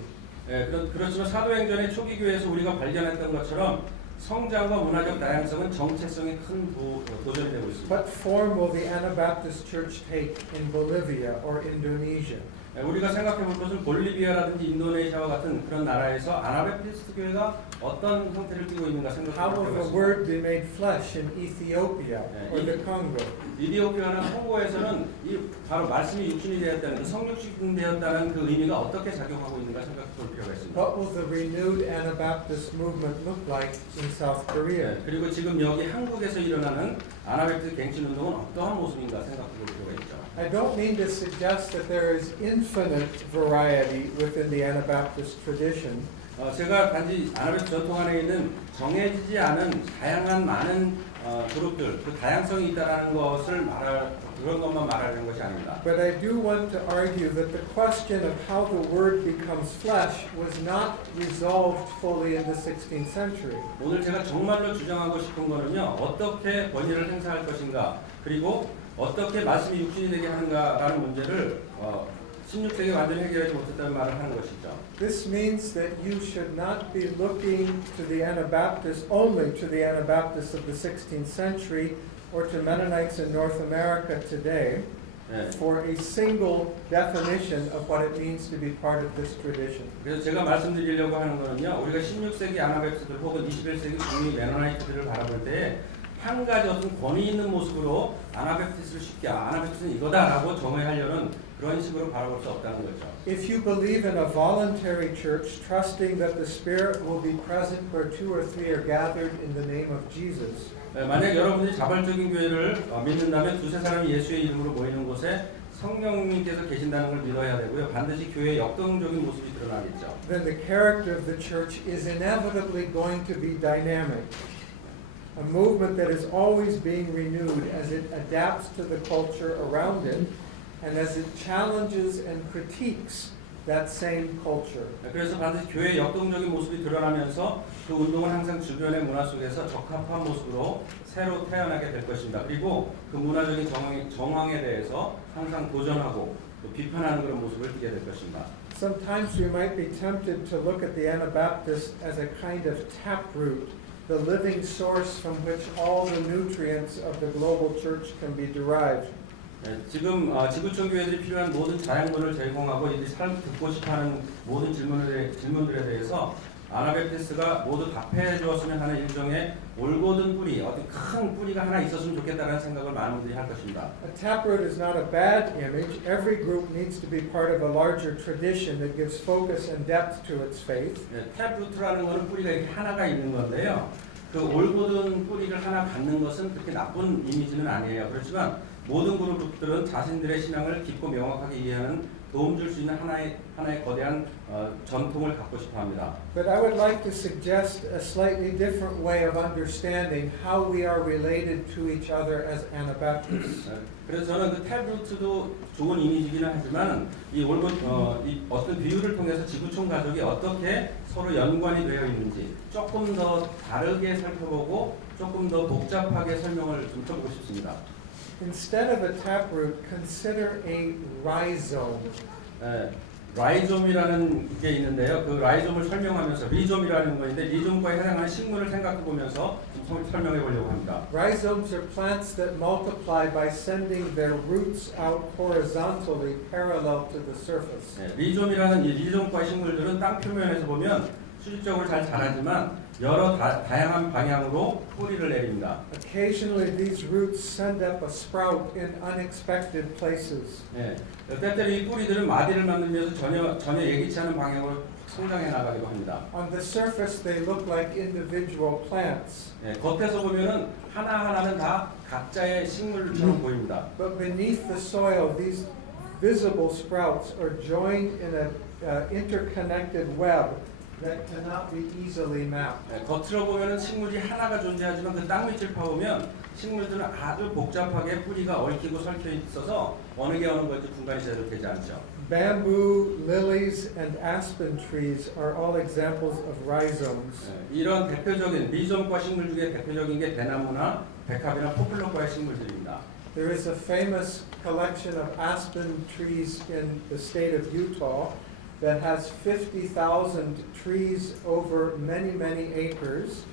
그렇지만 사도행전의 초기 교회에서 우리가 발견했던 것처럼 성장과 문화적 다양성은 정체성의 큰 도전이 되고 있습니다. What form will the Anabaptist church take in Bolivia or Indonesia? 우리가 생각해 볼 것은 볼리비아라든지 인도네시아와 같은 그런 나라에서 아나베프티스트 교회가 어떤 형태를 띠고 있는가 How 생각해 will the 보겠습니다. word be made flesh in Ethiopia or the Congo? 이디오피아나 콩고에서는 이 바로 말씀이 육신이 되었다는 그 성육신 되었다는 그 의미가 어떻게 작용하고 있는가 생각해 볼 필요가 있습니다. What will the renewed Anabaptist movement look like in South Korea? 그리고 지금 여기 한국에서 일어나는 아나베프티스트 갱신 운동은 어떠한 모습인가 생각해 볼 필요가 있죠. I don't mean to suggest that there is infinite variety within the Anabaptist tradition. 제가 단지 아나베프티스트 전통 안에 있는 정해지지 않은 다양한 많은 그룹들, 그 다양성이 있다는 것을 그런 것만 말하는 것이 아닙니다. But I do want to argue that the question of how the word becomes flesh was not resolved fully in the 16th century. 오늘 제가 정말로 주장하고 싶은 거는요, 어떻게 권위를 행사할 것인가, 그리고 어떻게 말씀이 육신이 되게 하는가라는 문제를 16세기에 완전히 해결하지 못했다는 말을 하는 것이죠. This means that you should not be looking to the Anabaptists, only to the Anabaptists of the 16th century or to Mennonites in North America today 네. for a single definition of what it means to be part of this tradition. 그래서 제가 말씀드리려고 하는 거는요, 우리가 16세기 아나베프티스트들 혹은 21세기 북미 메노나이트들을 바라볼 때 한 가지 어떤 권위 있는 모습으로 아나베프티스트를 쉽게 아나베프티스트는 이거다라고 정의하려는 그런 식으로 바라볼 수 없다는 거죠. If you believe in a voluntary church, trusting that the Spirit will be present where two or three are gathered in the name of Jesus, 만약 여러분들이 자발적인 교회를 믿는다면 두세 사람이 예수의 이름으로 모이는 곳에 성령님께서 계신다는 걸 믿어야 되고요. 반드시 교회의 역동적인 모습이 드러나겠죠. then the character of the church is inevitably going to be dynamic. A movement that is always being renewed as it adapts to the culture around it and as it challenges and critiques that same culture. 그래서 반드시 교회의 역동적인 모습이 드러나면서 그 운동은 항상 주변의 문화 속에서 적합한 모습으로 새로 태어나게 될 것입니다. 그리고 그 문화적인 정황에 대해서 항상 도전하고 또 비판하는 그런 모습을 띠게 될 것입니다. Sometimes we might be tempted to look at the Anabaptists as a kind of taproot, the living source from which all the nutrients of the global church can be derived. 지금 지구촌 교회들이 필요한 모든 자양분을 제공하고 이들이 듣고 싶어하는 모든 질문들에 대해서 아나베프티스트가 모두 답해 주었으면 하는 일종의 올곧은 뿌리, 어떤 큰 뿌리가 하나 있었으면 좋겠다는 생각을 많은 분들이 할 것입니다. A taproot is not a bad image. Every group needs to be part of a larger tradition that gives focus and depth to its faith. 탭루트라는 것은 뿌리가 이렇게 하나가 있는 건데요. 그 올곧은 뿌리를 하나 갖는 것은 그렇게 나쁜 이미지는 아니에요. 그렇지만 모든 그룹들은 자신들의 신앙을 깊고 명확하게 이해하는 도움 줄 수 있는 하나의 거대한 전통을 갖고 싶어합니다. But I would like to suggest a slightly different way of understanding how we are related to each other as Anabaptists. 그래서 저는 그 탭루트도 좋은 이미지기는 하지만 이 어떤 비유를 통해서 지구촌 가족이 어떻게 서로 연관이 되어 있는지 조금 더 다르게 살펴보고 조금 더 복잡하게 설명을 좀 해보고 싶습니다. Instead of a taproot, consider a rhizome. 라이좀이라는 게 있는데요. 그 라이좀을 설명하면서 리좀이라는 거인데 리좀과 해당하는 식물을 생각해 보면서 좀 설명해 보려고 합니다. Rhizomes are plants that multiply by sending their roots out horizontally parallel to the surface. 리좀이라는 이 리좀과 식물들은 땅 표면에서 보면 수직적으로 잘 자라지만 여러 다양한 방향으로 뿌리를 내립니다. Occasionally these roots send up a sprout in unexpected places. 때때로 이 뿌리들은 마디를 만들면서 전혀 예기치 않은 방향으로 성장해 나가기도 합니다. On the surface they look like individual plants. 겉에서 보면은 하나하나는 다 각자의 식물처럼 보입니다. But beneath the soil these visible sprouts are joined in a interconnected web that cannot be easily mapped. 겉으로 보면은 식물이 하나가 존재하지만 그 땅 밑을 파보면 식물들은 아주 복잡하게 뿌리가 얽히고 설켜 있어서 어느 게 어느 건지 분간이 제대로 되지 않죠. Bamboo, lilies, and aspen trees are all examples of rhizomes. 이런 대표적인 리좀과 식물 중에 대표적인 게 대나무나 백합이나 포플러과의 식물들입니다. There is a famous collection of aspen trees in the state of Utah that has 50,000 trees over many, many acres.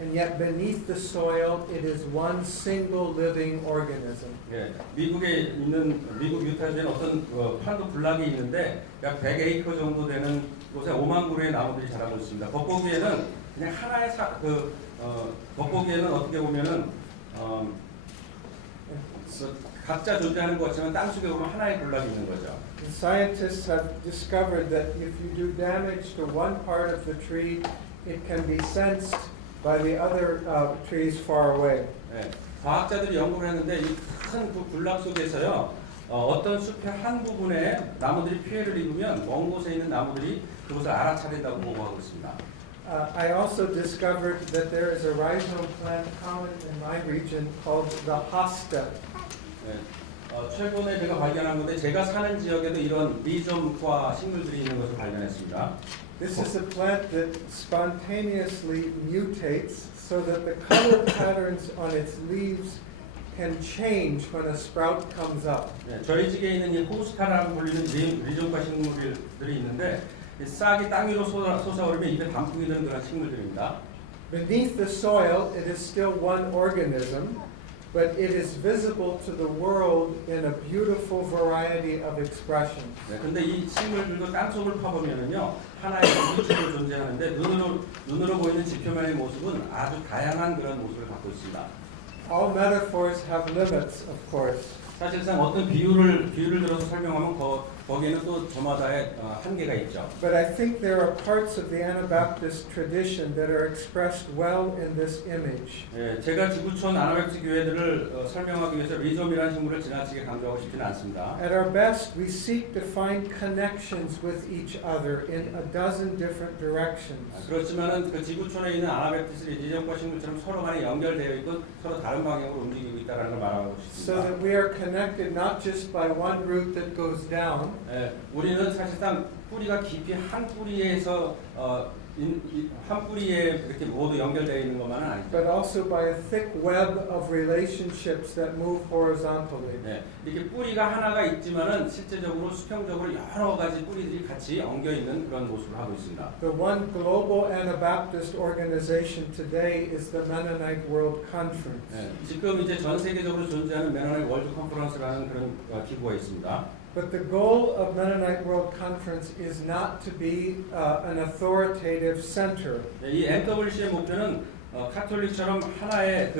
and yet beneath the soil it is one single living organism. 예, 미국에 있는 미국 유타주에 어떤 판도 군락이 있는데 약 100에이커 정도 되는 곳에 5만 그루의 나무들이 자라고 있습니다. 겉보기에는 그냥 하나의 겉보기에는 어떻게 보면은 각자 존재하는 것 같지만 땅속에 보면 하나의 군락이 있는 거죠. And scientists have discovered that if you do damage to one part of the tree, it can be sensed by the other trees far away. 예, 과학자들이 연구를 했는데 이 큰 군락 속에서요 어떤 숲의 한 부분에 나무들이 피해를 입으면 먼 곳에 있는 나무들이 그것을 알아차린다고 보고하고 있습니다. I also discovered that there is a rhizome plant common in my region called the hosta. 네, 최근에 제가 발견한 건데 제가 사는 지역에도 이런 리좀과 식물들이 있는 것을 발견했습니다. This is a plant that spontaneously mutates so that the color patterns on its leaves can change when a sprout comes up. 네, 저희 집에 있는 이 호스타라고 불리는 리좀과 식물들이 있는데 이 싹이 땅 위로 솟아오르면 입에 단풍이 드는 그런 식물들입니다. Beneath the soil, it is still one organism, but it is visible to the world in a beautiful variety of expressions. 네, 근데 이 식물들도 땅속을 파보면은요 하나의 유체로 존재하는데 눈으로 보이는 지표면의 모습은 아주 다양한 그런 모습을 갖고 있습니다. All metaphors have limits, of course. 사실상 어떤 비유를 들어서 설명하면 거기에는 또 저마다의 한계가 있죠. But I think there are parts of the Anabaptist tradition that are expressed well in this image. 예, 제가 지구촌 아나베프스 교회들을 설명하기 위해서 리좀이라는 식물을 지나치게 강조하고 싶지는 않습니다. At our best, we seek to find connections with each other in a dozen different directions. 그렇지만은 그 지구촌에 있는 아나베프스 리좀과 식물처럼 서로 간에 연결되어 있고 서로 다른 방향으로 움직이고 있다는 걸 말하고 So 싶습니다. that we are connected not just by one root that goes down, 예, 우리는 사실상 뿌리가 깊이 한 뿌리에서 한 뿌리에 이렇게 모두 연결되어 있는 것만은 아니죠. but also by a thick web of relationships that move horizontally. 네, 이렇게 뿌리가 하나가 있지만은 실제적으로 수평적으로 여러 가지 뿌리들이 같이 엉겨 있는 그런 모습을 하고 있습니다. The one global Anabaptist organization today is the Mennonite World Conference. 네, 지금 이제 전 세계적으로 존재하는 메노나이트 월드 컨퍼런스라는 그런 기구가 있습니다. But the goal of Mennonite World Conference is not to be an authoritative center. 네, 이 MWC의 목표는 카톨릭처럼 하나의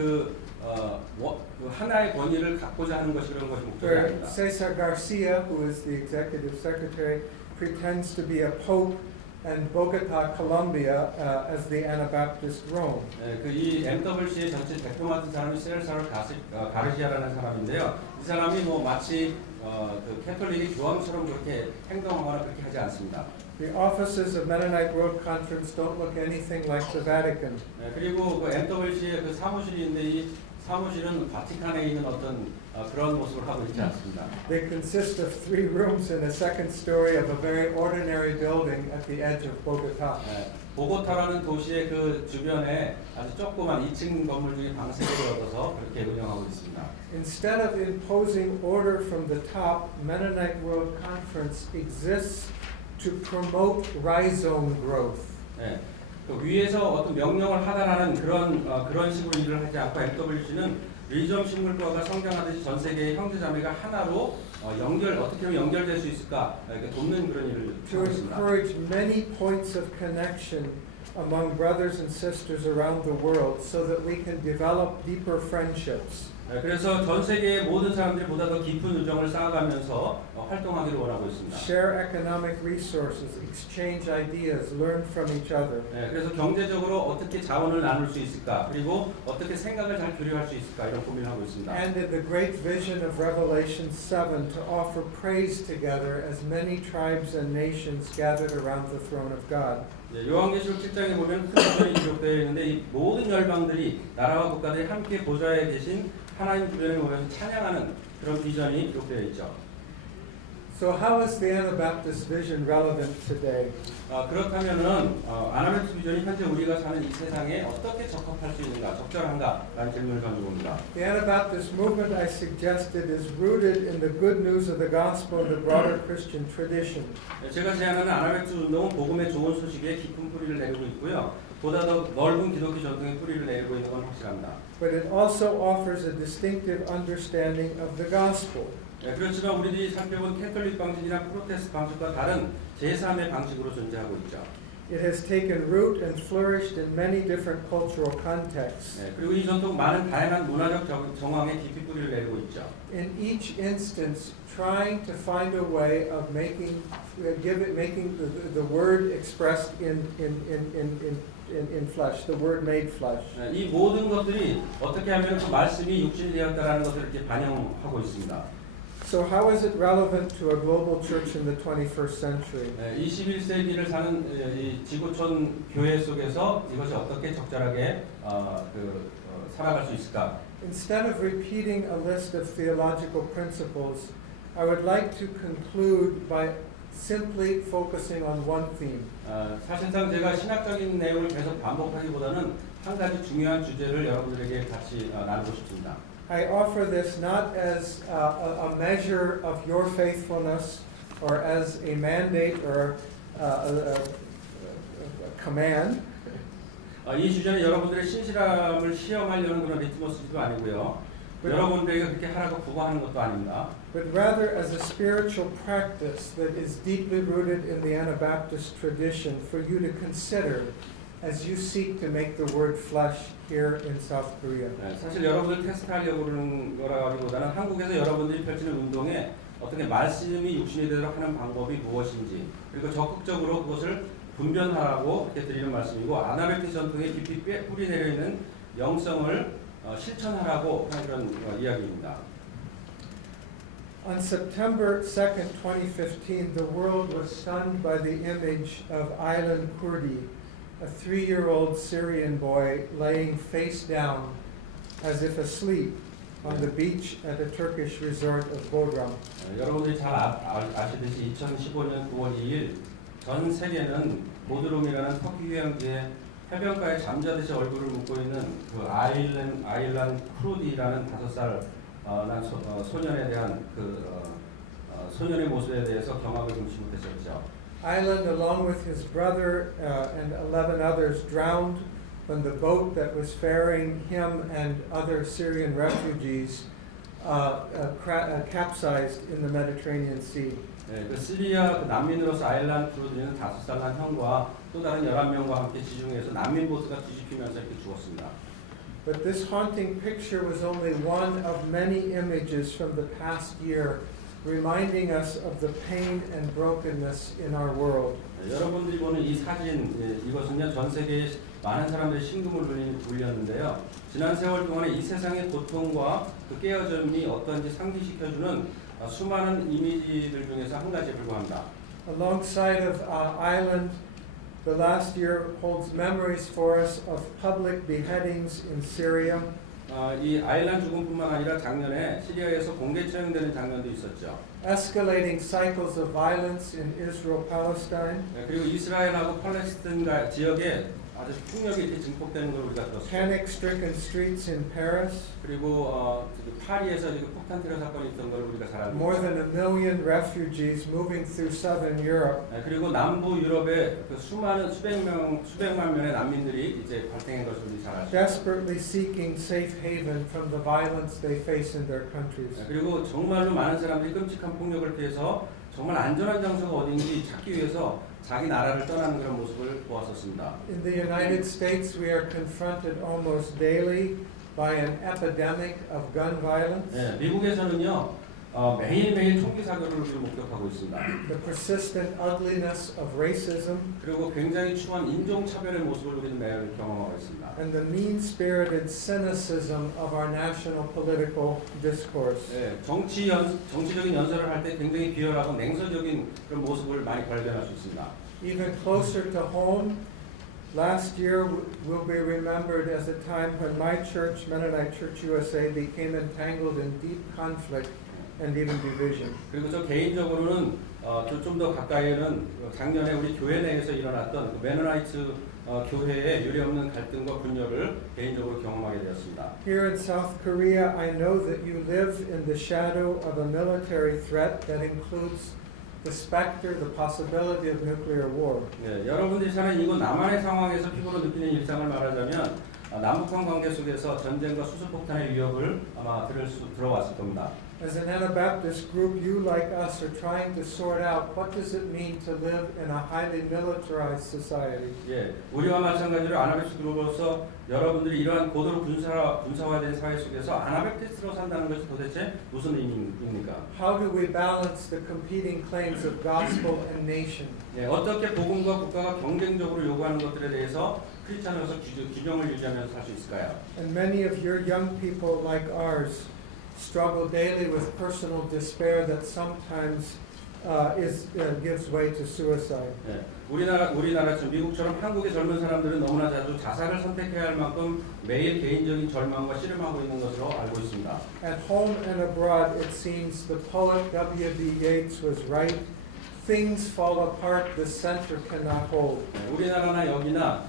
하나의 권위를 갖고자 하는 것이 그런 것이 목표가 Where 아닙니다. Cesar Garcia, who is the executive secretary, pretends to be a pope, and Bogota, Colombia, as the Anabaptist Rome. 네, 이 MWC의 전체 대표 맡은 사람이 세르사르 가르시아라는 사람인데요. 이 사람이 뭐 마치 그 캐톨릭의 교황처럼 그렇게 행동하거나 그렇게 하지 않습니다. The offices of Mennonite World Conference don't look anything like the Vatican. 네, 그리고 그 MWC의 그 사무실이 있는데 이 사무실은 바티칸에 있는 어떤 그런 모습을 하고 있지 않습니다. They consist of 3 rooms and a second story of a very ordinary building at the edge of Bogota. 네, 보고타라는 도시의 그 주변에 아주 조그만 2층 건물 중에 방 3개를 얻어서 그렇게 운영하고 있습니다. Instead of imposing order from the top, Mennonite World Conference exists to promote rhizome growth. 네, 그 위에서 어떤 명령을 하다라는 그런 식으로 일을 하지 않고 MWC는 리좀 식물과가 성장하듯이 전 세계의 형제자매가 하나로 어떻게 하면 연결될 수 있을까 이렇게 돕는 그런 일을 To 하고 있습니다. encourage many points of connection among brothers and sisters around the world so that we can develop deeper friendships. 네, 그래서 전 세계의 모든 사람들이 보다 더 깊은 우정을 쌓아가면서 활동하기를 원하고 있습니다. Share economic resources, exchange ideas, learn from each other. 네, 그래서 경제적으로 어떻게 자원을 나눌 수 있을까, 그리고 어떻게 생각을 잘 교류할 수 있을까 이런 고민을 하고 있습니다. And in the great vision of Revelation 7 to offer praise together as many tribes and nations gathered around the throne of God. 네, 요한계시록 7장에 보면 큰 비전이 기록되어 있는데 이 모든 열방들이 나라와 국가들이 함께 보좌에 계신 하나님 주변에 모여서 찬양하는 그런 비전이 기록되어 있죠. So how is the Anabaptist vision relevant today? 그렇다면은 아나베프스 비전이 현재 우리가 사는 이 세상에 어떻게 적합할 수 있는가, 적절한가라는 질문을 가져봅니다. The Anabaptist movement I suggested is rooted in the good news of the gospel and the broader Christian tradition. 제가 제안하는 아나베프스 운동은 복음의 좋은 소식에 깊은 뿌리를 내리고 있고요. 보다 더 넓은 기독교 전통의 뿌리를 내리고 있는 건 확실합니다. but it also offers a distinctive understanding of the gospel. 그렇지만 우리들이 살펴본 캐톨릭 방식이나 프로테스트 방식과 다른 제3의 방식으로 존재하고 있죠. It has taken root and flourished in many different cultural contexts. 그리고 이 전통 많은 다양한 문화적 정황에 깊이 뿌리를 내리고 있죠. In each instance, trying to find a way of making the word expressed in flesh, the word made flesh. 이 모든 것들이 어떻게 하면 그 말씀이 육신이 되었다라는 것을 이렇게 반영하고 있습니다. So how is it relevant to a global church in the 21st century? 21세기를 사는 이 지구촌 교회 속에서 이것이 어떻게 적절하게 살아갈 수 있을까? Instead of repeating a list of theological principles, I would like to conclude by simply focusing on one theme. 사실상 제가 신학적인 내용을 계속 반복하기보다는 한 가지 중요한 주제를 여러분들에게 같이 나누고 싶습니다. I offer this not as a measure of your faithfulness or as a mandate or a command. 이 주제는 여러분들의 신실함을 시험하려는 그런 리트머스도 아니고요. 여러분들에게 그렇게 하라고 구하는 것도 아닙니다. But rather as a spiritual practice that is deeply rooted in the Anabaptist tradition for you to consider as you seek to make the word flesh here in South Korea. 사실 여러분들 테스트하려고 그러는 거라기보다는 한국에서 여러분들이 펼치는 운동에 어떻게 말씀이 육신이 되도록 하는 방법이 무엇인지 그리고 적극적으로 그것을 분별하라고 이렇게 드리는 말씀이고 아나베티스 전통에 깊이 뿌리 내려 있는 영성을 실천하라고 하는 그런 이야기입니다. On September 2nd, 2015, the world was stunned by the image of Aylan Kurdi, a 3-year-old Syrian boy laying face down as if asleep on the beach at a Turkish resort of Bodrum. 여러분들이 잘 아시듯이 2015년 9월 2일 전 세계는 보드룸이라는 터키 휴양지에 해변가에 잠자듯이 얼굴을 묶고 있는 그 아일란 크루디라는 5살 난 소년에 대한 소년의 모습에 대해서 경악을 금치 못했었죠. Aylan, along with his brother and 11 others, drowned when the boat that was ferrying him and other Syrian refugees capsized in the Mediterranean Sea. 그 시리아 난민으로서 아일란 크루디는 5살 난 형과 또 다른 11명과 함께 지중해에서 난민 보트가 뒤집히면서 이렇게 죽었습니다. But this haunting picture was only one of many images from the past year reminding us of the pain and brokenness in our world. 여러분들이 보는 이 사진 이것은요 전 세계에 많은 사람들이 심금을 울렸는데요. 지난 세월 동안에 이 세상의 고통과 그 깨어짐이 어떤지 상기시켜주는 수많은 이미지들 중에서 한 가지에 불과합니다. Alongside of Aylan, the last year holds memories for us of public beheadings in Syria. 이 아일란 죽음뿐만 아니라 작년에 시리아에서 공개 처형되는 장면도 있었죠. Escalating cycles of violence in Israel-Palestine. 그리고 이스라엘하고 팔레스타인 지역에 아주 폭력이 이렇게 증폭되는 걸 우리가 들었어요. Panic-stricken streets in Paris. 그리고 파리에서 지금 폭탄 테러 사건이 있던 걸 우리가 잘 알고 있죠. More than 1 million refugees moving through southern Europe. 그리고 남부 유럽에 그 수백만 명의 난민들이 이제 발생한 것을 우리 잘 아시죠. Desperately seeking safe haven from the violence they face in their countries. 그리고 정말로 많은 사람들이 끔찍한 폭력을 피해서 정말 안전한 장소가 어딘지 찾기 위해서 자기 나라를 떠나는 그런 모습을 보았었습니다. In the United States, we are confronted almost daily by an epidemic of gun violence. 미국에서는요 매일매일 총기 사고를 우리가 목격하고 있습니다. The persistent ugliness of racism. 그리고 굉장히 추한 인종 차별의 모습을 우리는 매일 경험하고 있습니다. And the mean-spirited cynicism of our national political discourse. 정치적인 연설을 할 때 굉장히 비열하고 냉소적인 그런 모습을 많이 발견할 수 있습니다. Even closer to home, last year will be remembered as a time when my church, Mennonite Church USA, became entangled in deep conflict and even division. 그리고 저 개인적으로는 좀 더 가까이는 작년에 우리 교회 내에서 일어났던 그 메노나이트 교회의 유례없는 갈등과 분열을 개인적으로 경험하게 되었습니다. Here in South Korea, I know that you live in the shadow of a military threat that includes the specter, the possibility of nuclear war. 네, 여러분들이 사는 이곳 남한의 상황에서 피부로 느끼는 일상을 말하자면 남북한 관계 속에서 전쟁과 수소폭탄의 위협을 아마 들어왔을 겁니다. As an Anabaptist group, you, like us, are trying to sort out what does it mean to live in a highly militarized society. 예, 우리와 마찬가지로 아나베티스트 그룹으로서 여러분들이 이러한 고도로 군사화된 사회 속에서 아나베티스트로 산다는 것이 도대체 무슨 의미입니까? How do we balance the competing claims of gospel and nation? 예, 어떻게 복음과 국가가 경쟁적으로 요구하는 것들에 대해서 크리스찬으로서 균형을 유지하면서 살 수 있을까요? And many of your young people, like ours, struggle daily with personal despair that sometimes gives way to suicide. 예, 우리나라처럼 미국처럼 한국의 젊은 사람들은 너무나 자주 자살을 선택해야 할 만큼 매일 개인적인 절망과 씨름하고 있는 것으로 알고 있습니다. At home and abroad, it seems the poet W.B. Yeats was right. Things fall apart, the center cannot hold. 예, 우리나라나 여기나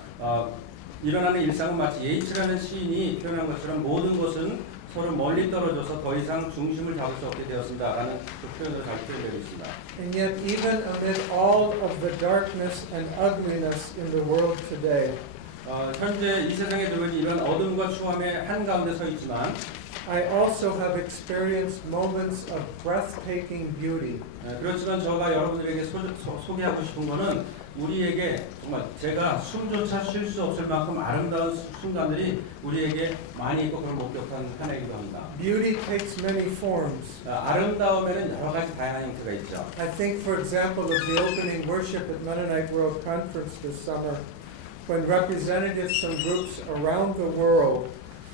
일어나는 일상은 마치 예이츠라는 시인이 표현한 것처럼 모든 것은 서로 멀리 떨어져서 더 이상 중심을 잡을 수 없게 되었습니다라는 그 표현으로 잘 표현되고 있습니다. And yet, even amid all of the darkness and ugliness in the world today, 현재 이 세상에 들어오는 이런 어둠과 추함의 한가운데 서 있지만 I also have experienced moments of breathtaking beauty. 그렇지만 제가 여러분들에게 소개하고 싶은 것은 우리에게 정말 제가 숨조차 쉴 수 없을 만큼 아름다운 순간들이 우리에게 많이 있고 그걸 목격한 한 해이기도 합니다. Beauty takes many forms. 아름다움에는 여러 가지 다양한 형태가 있죠. I think, for example, of the opening worship at Mennonite World Conference this summer, when representatives from groups around the world,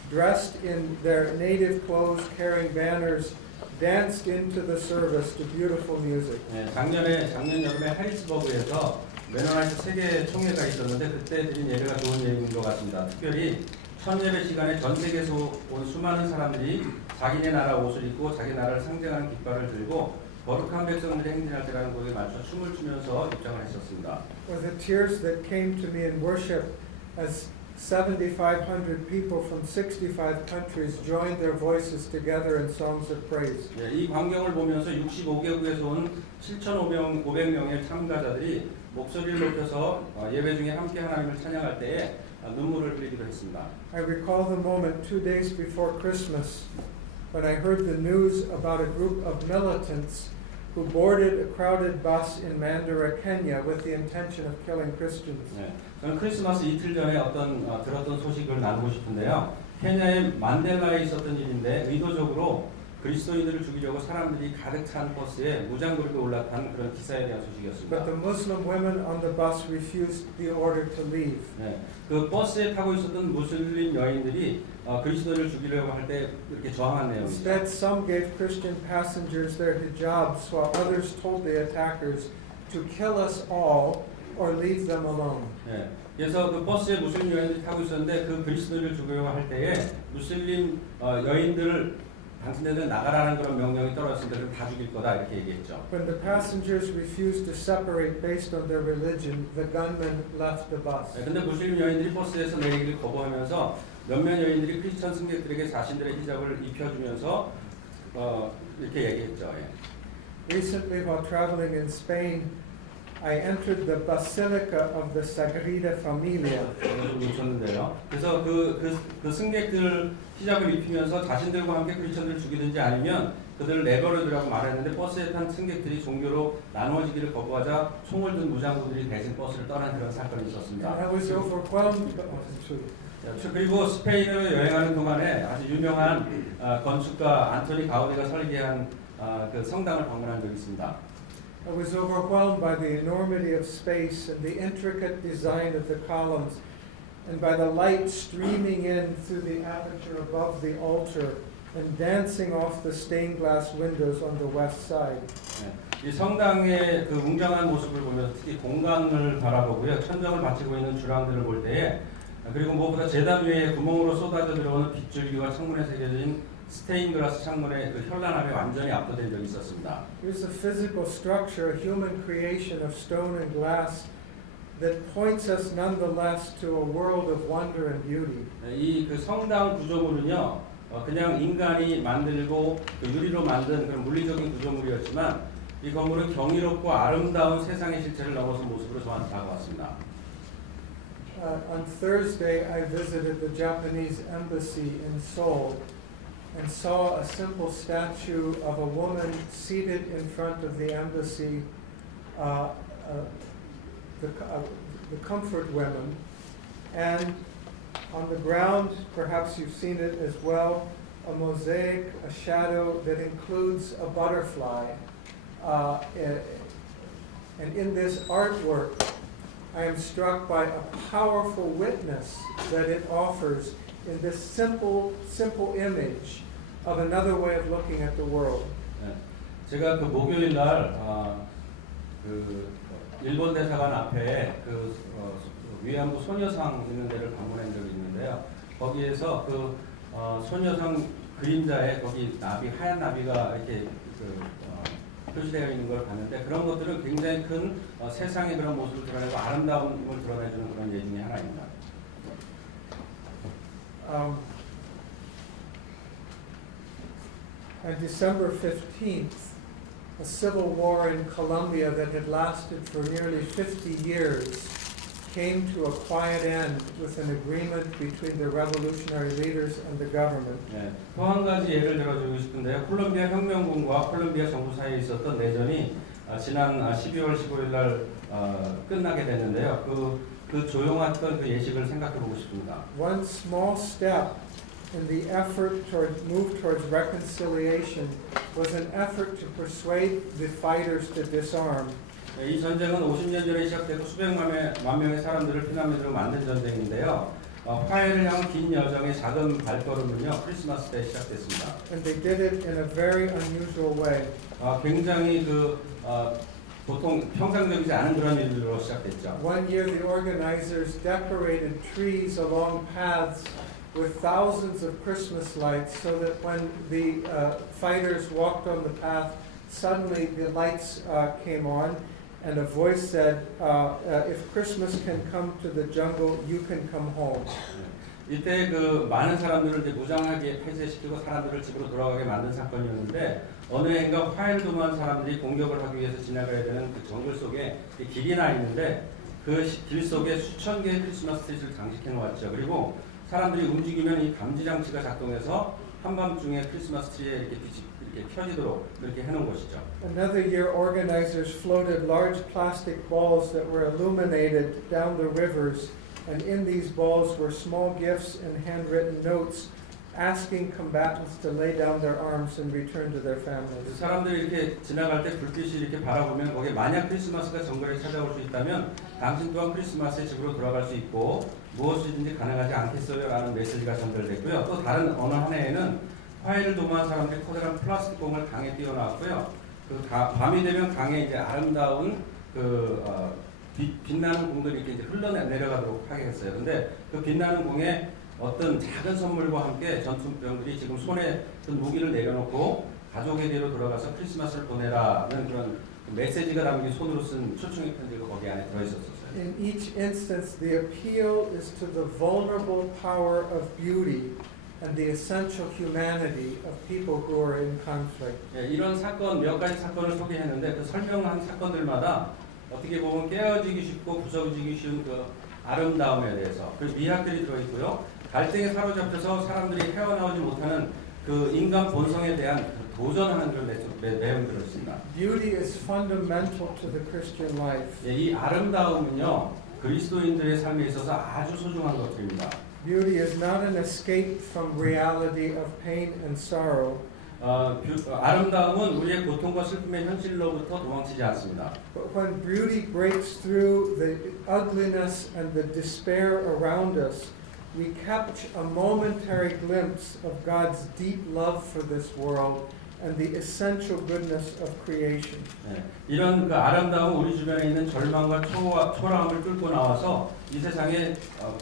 dressed in their native clothes, carrying banners, danced into the service to beautiful music. 작년 여름에 해리스버그에서 메노나이트 세계 총회가 있었는데 그때 드린 예배가 좋은 예배인 것 같습니다. 특별히 첫 예배 시간에 전 세계에서 온 수많은 사람들이 자기네 나라 옷을 입고 자기 나라를 상징하는 깃발을 들고 거룩한 백성들이 행진할 때라는 곡에 맞춰 춤을 추면서 입장을 했었습니다. With the tears that came to me in worship as 7,500 people from 65 countries joined their voices together in songs of praise. 이 광경을 보면서 65개국에서 온 7,500명의 참가자들이 목소리를 높여서 예배 중에 함께 하나님을 찬양할 때에 눈물을 흘리기도 했습니다. I recall the moment 2 days before Christmas when I heard the news about a group of militants who boarded a crowded bus in Mandara, Kenya with the intention of killing Christians. 저는 크리스마스 이틀 전에 들었던 소식을 나누고 싶은데요. 케냐의 만델라에 있었던 일인데 의도적으로 그리스도인들을 죽이려고 사람들이 가득 찬 버스에 무장그룹이 올라탄 그런 기사에 대한 소식이었습니다. But the Muslim women on the bus refused the order to leave. 그 버스에 타고 있었던 무슬림 여인들이 그리스도인을 죽이려고 할 때 이렇게 저항한 내용입니다. Instead, some gave Christian passengers their hijabs, while others told the attackers to kill us all or leave them alone. 그래서 그 버스에 무슬림 여인들이 타고 있었는데 그 그리스도인을 죽이려고 할 때에 무슬림 여인들을 당신네들 나가라는 그런 명령이 떨어졌으니까 그럼 다 죽일 거다 이렇게 얘기했죠. When the passengers refused to separate based on their religion, the gunmen left the bus. 근데 무슬림 여인들이 버스에서 내리기를 거부하면서 몇몇 여인들이 크리스천 승객들에게 자신들의 히잡을 입혀주면서 이렇게 얘기했죠. Recently, while traveling in Spain, I entered the Basilica of the Sagrada Familia. 좀 놓쳤는데요. 그래서 그 승객들 히잡을 입히면서 자신들과 함께 크리스천들을 죽이든지 아니면 그들을 내버려두라고 말했는데 버스에 탄 승객들이 종교로 나누어지기를 거부하자 총을 든 무장부들이 대신 버스를 떠난 그런 사건이 있었습니다. I was overwhelmed. 그리고 스페인으로 여행하는 동안에 아주 유명한 건축가 안토니 가우디가 설계한 그 성당을 방문한 적이 있습니다. I was overwhelmed by the enormity of space and the intricate design of the columns, and by the light streaming in through the aperture above the altar and dancing off the stained glass windows on the west side. 이 성당의 그 웅장한 모습을 보면서 특히 공간을 바라보고요, 천정을 받치고 있는 주랑들을 볼 때에 그리고 무엇보다 제단 위에 구멍으로 쏟아져 들어오는 빗줄기와 창문에 새겨진 스테인글라스 창문의 그 현란함에 완전히 압도된 적이 있었습니다. Here's a physical structure, a human creation of stone and glass that points us nonetheless to a world of wonder and beauty. 이 그 성당 구조물은요, 그냥 인간이 만들고 그 유리로 만든 그런 물리적인 구조물이었지만 이 건물은 경이롭고 아름다운 세상의 실체를 넘어서 모습으로 저한테 다가왔습니다. On Thursday, I visited the Japanese embassy in Seoul and saw a simple statue of a woman seated in front of the embassy, the comfort women, and on the ground, perhaps you've seen it as well, a mosaic, a shadow that includes a butterfly. And in this artwork, I am struck by a powerful witness that it offers in this simple image of another way of looking at the world. 네, 제가 그 목요일 날 그 일본 대사관 앞에 위안부 소녀상 있는 데를 방문한 적이 있는데요. 거기에서 그 소녀상 그림자에 거기 나비 하얀 나비가 이렇게 표시되어 있는 걸 봤는데 그런 것들은 굉장히 큰 세상의 그런 모습을 드러내고 아름다움을 드러내주는 그런 예 중에 하나입니다. On December 15th, a civil war in Colombia that had lasted for nearly 50 years came to a quiet end with an agreement between the revolutionary leaders and the government. 네, 또 한 가지 예를 들어주고 싶은데요. 콜롬비아 혁명군과 콜롬비아 정부 사이에 있었던 내전이 지난 12월 15일 날 끝나게 됐는데요. 그 조용했던 그 예식을 생각해 보고 싶습니다. One small step in the effort move towards reconciliation was an effort to persuade the fighters to disarm. 이 전쟁은 50년 전에 시작되고 수백만 명의 사람들을 피난민으로 만든 전쟁인데요. 화해를 향한 긴 여정의 작은 발걸음은요 크리스마스 때 시작됐습니다. And they did it in a very unusual way. 굉장히 보통 평상적이지 않은 그런 일들로 시작됐죠. One year the organizers decorated trees along paths with thousands of Christmas lights so that when the fighters walked on the path, suddenly the lights came on and a voice said, if Christmas can come to the jungle, you can come home. 이때 그 많은 사람들을 이제 무장하게 폐쇄시키고 사람들을 집으로 돌아가게 만든 사건이었는데 어느 해인가 화해를 도모한 사람들이 공격을 하기 위해서 지나가야 되는 그 정글 속에 길이 나 있는데 그 길 속에 수천 개의 크리스마스 트리를 장식해 놓았죠. 그리고 사람들이 움직이면 이 감지 장치가 작동해서 한밤중에 크리스마스 트리에 이렇게 빛이 이렇게 켜지도록 그렇게 해놓은 것이죠. Another year, organizers floated large plastic balls that were illuminated down the rivers, and in these balls were small gifts and handwritten notes asking combatants to lay down their arms and return to their families. 사람들이 이렇게 지나갈 때 불빛이 이렇게 바라보면 거기에 만약 크리스마스가 정글에 찾아올 수 있다면 당신 또한 크리스마스에 집으로 돌아갈 수 있고 무엇이든지 가능하지 않겠어요? 라는 메시지가 전달됐고요. 또 다른 어느 한 해에는 화해를 도모한 사람들이 커다란 플라스틱 공을 강에 띄워놨고요. 밤이 되면 강에 이제 아름다운 빛나는 공들이 이렇게 이제 흘러내려가도록 하게 했어요. 근데 그 빛나는 공에 어떤 작은 선물과 함께 전투병들이 지금 손에 무기를 내려놓고 가족에게로 돌아가서 크리스마스를 보내라는 그런 메시지가 담긴 손으로 쓴 초청의 편지가 거기 안에 들어있었어요. In each instance, the appeal is to the vulnerable power of beauty and the essential humanity of people who are in conflict. 예, 이런 사건 몇 가지 사건을 소개했는데 그 설명한 사건들마다 어떻게 보면 깨어지기 쉽고 부서지기 쉬운 그 아름다움에 대해서 그 미학들이 들어있고요. 갈등에 사로잡혀서 사람들이 헤어나오지 못하는 그 인간 본성에 대한 도전하는 그런 내용들을 있습니다. Beauty is fundamental to the Christian life. 예, 이 아름다움은요 그리스도인들의 삶에 있어서 아주 소중한 것들입니다. Beauty is not an escape from reality of pain and sorrow. 아름다움은 우리의 고통과 슬픔의 현실로부터 도망치지 않습니다. But when beauty breaks through the ugliness and the despair around us, we catch a momentary glimpse of God's deep love for this world and the essential goodness of creation. 네, 이런 그 아름다움 우리 주변에 있는 절망과 초라함을 뚫고 나와서 이 세상에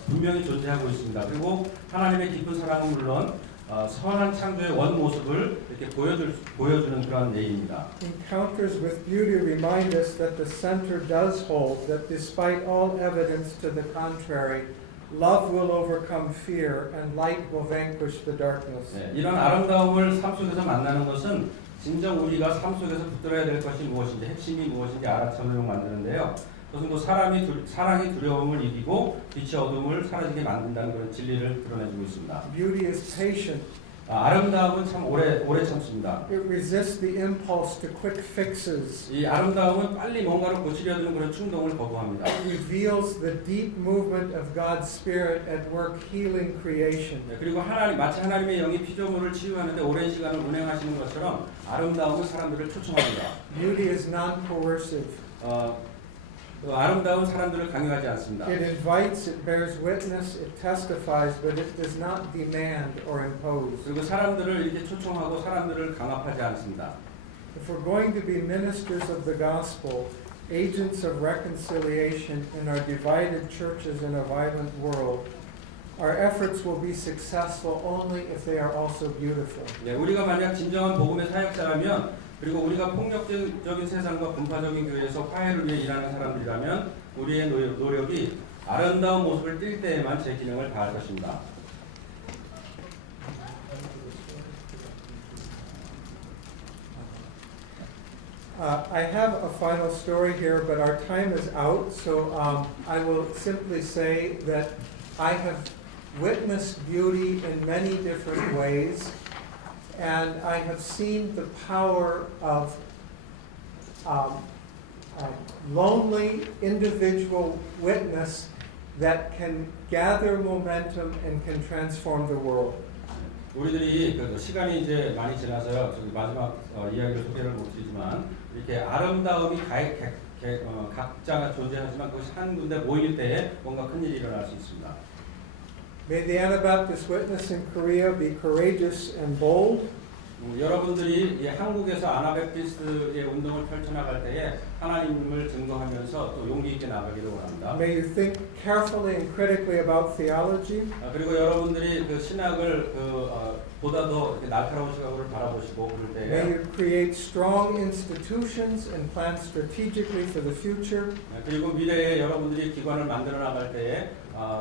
분명히 존재하고 있습니다. 그리고 하나님의 깊은 사랑은 물론 선한 창조의 원 모습을 이렇게 보여주는 그런 예입니다. Encounters with beauty remind us that the center does hold, that despite all evidence to the contrary, love will overcome fear and light will vanquish the darkness. 네, 이런 아름다움을 삶 속에서 만나는 것은 진정 우리가 삶 속에서 붙들어야 될 것이 무엇인지 핵심이 무엇인지 알아차도록 만드는데요. 그것은 또 사랑이 두려움을 이기고 빛이 어둠을 사라지게 만든다는 그런 진리를 드러내주고 있습니다. Beauty is patient. 아름다움은 참 오래 참습니다. It resists the impulse to quick fixes. 이 아름다움은 빨리 뭔가를 고치려 드는 그런 충동을 거부합니다. It reveals the deep movement of God's Spirit at work healing creation. 그리고 마치 하나님의 영이 피조물을 치유하는데 오랜 시간을 운행하시는 것처럼 아름다움은 사람들을 초청합니다. Beauty is non-coercive. 아름다운 사람들을 강요하지 않습니다. It invites, it bears witness, it testifies, but it does not demand or impose. 그리고 사람들을 이렇게 초청하고 사람들을 강압하지 않습니다. If we're going to be ministers of the gospel, agents of reconciliation in our divided churches in a violent world, our efforts will be successful only if they are also beautiful. 네, 우리가 만약 진정한 복음의 사역자라면 그리고 우리가 폭력적인 세상과 분파적인 교회에서 화해를 위해 일하는 사람들이라면 우리의 노력이 아름다운 모습을 띌 때에만 제 기능을 다할 것입니다. I have a final story here, but our time is out, so I will simply say that I have witnessed beauty in many different ways, and I have seen the power of lonely individual witness that can gather momentum and can transform the world. 우리들이 시간이 이제 많이 지나서요. 저기 마지막 이야기를 소개를 못 드리지만 이렇게 아름다움이 각자가 존재하지만 그것이 한 군데 모일 때에 뭔가 큰 일이 일어날 수 있습니다. May the Anabaptist witness in Korea be courageous and bold. 여러분들이 이 한국에서 아나베프티스트의 운동을 펼쳐나갈 때에 하나님을 증거하면서 또 용기 있게 나가기를 원합니다. May you think carefully and critically about theology. 그리고 여러분들이 그 신학을 보다 더 날카로운 시각으로 바라보시고 그럴 May 때에 you create strong institutions and plan strategically for the future. 그리고 미래에 여러분들이 기관을 만들어 나갈 때에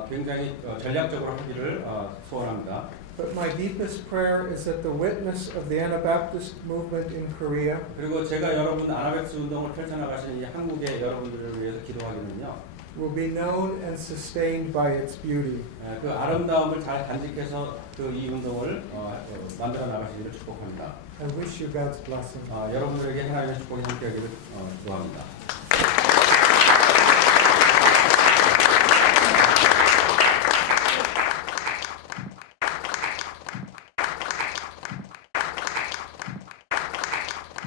굉장히 전략적으로 하기를 소원합니다. But my deepest prayer is that the witness of the Anabaptist movement in Korea 그리고 제가 여러분 아나베프티스트 운동을 펼쳐나가신 이 한국의 여러분들을 위해서 기도하기는요. will be known and sustained by its beauty. 그 아름다움을 잘 간직해서 그 이 운동을 만들어 나가시기를 축복합니다. I wish you God's blessing. 여러분들에게 하나님의 축복이 함께하기를 기도합니다.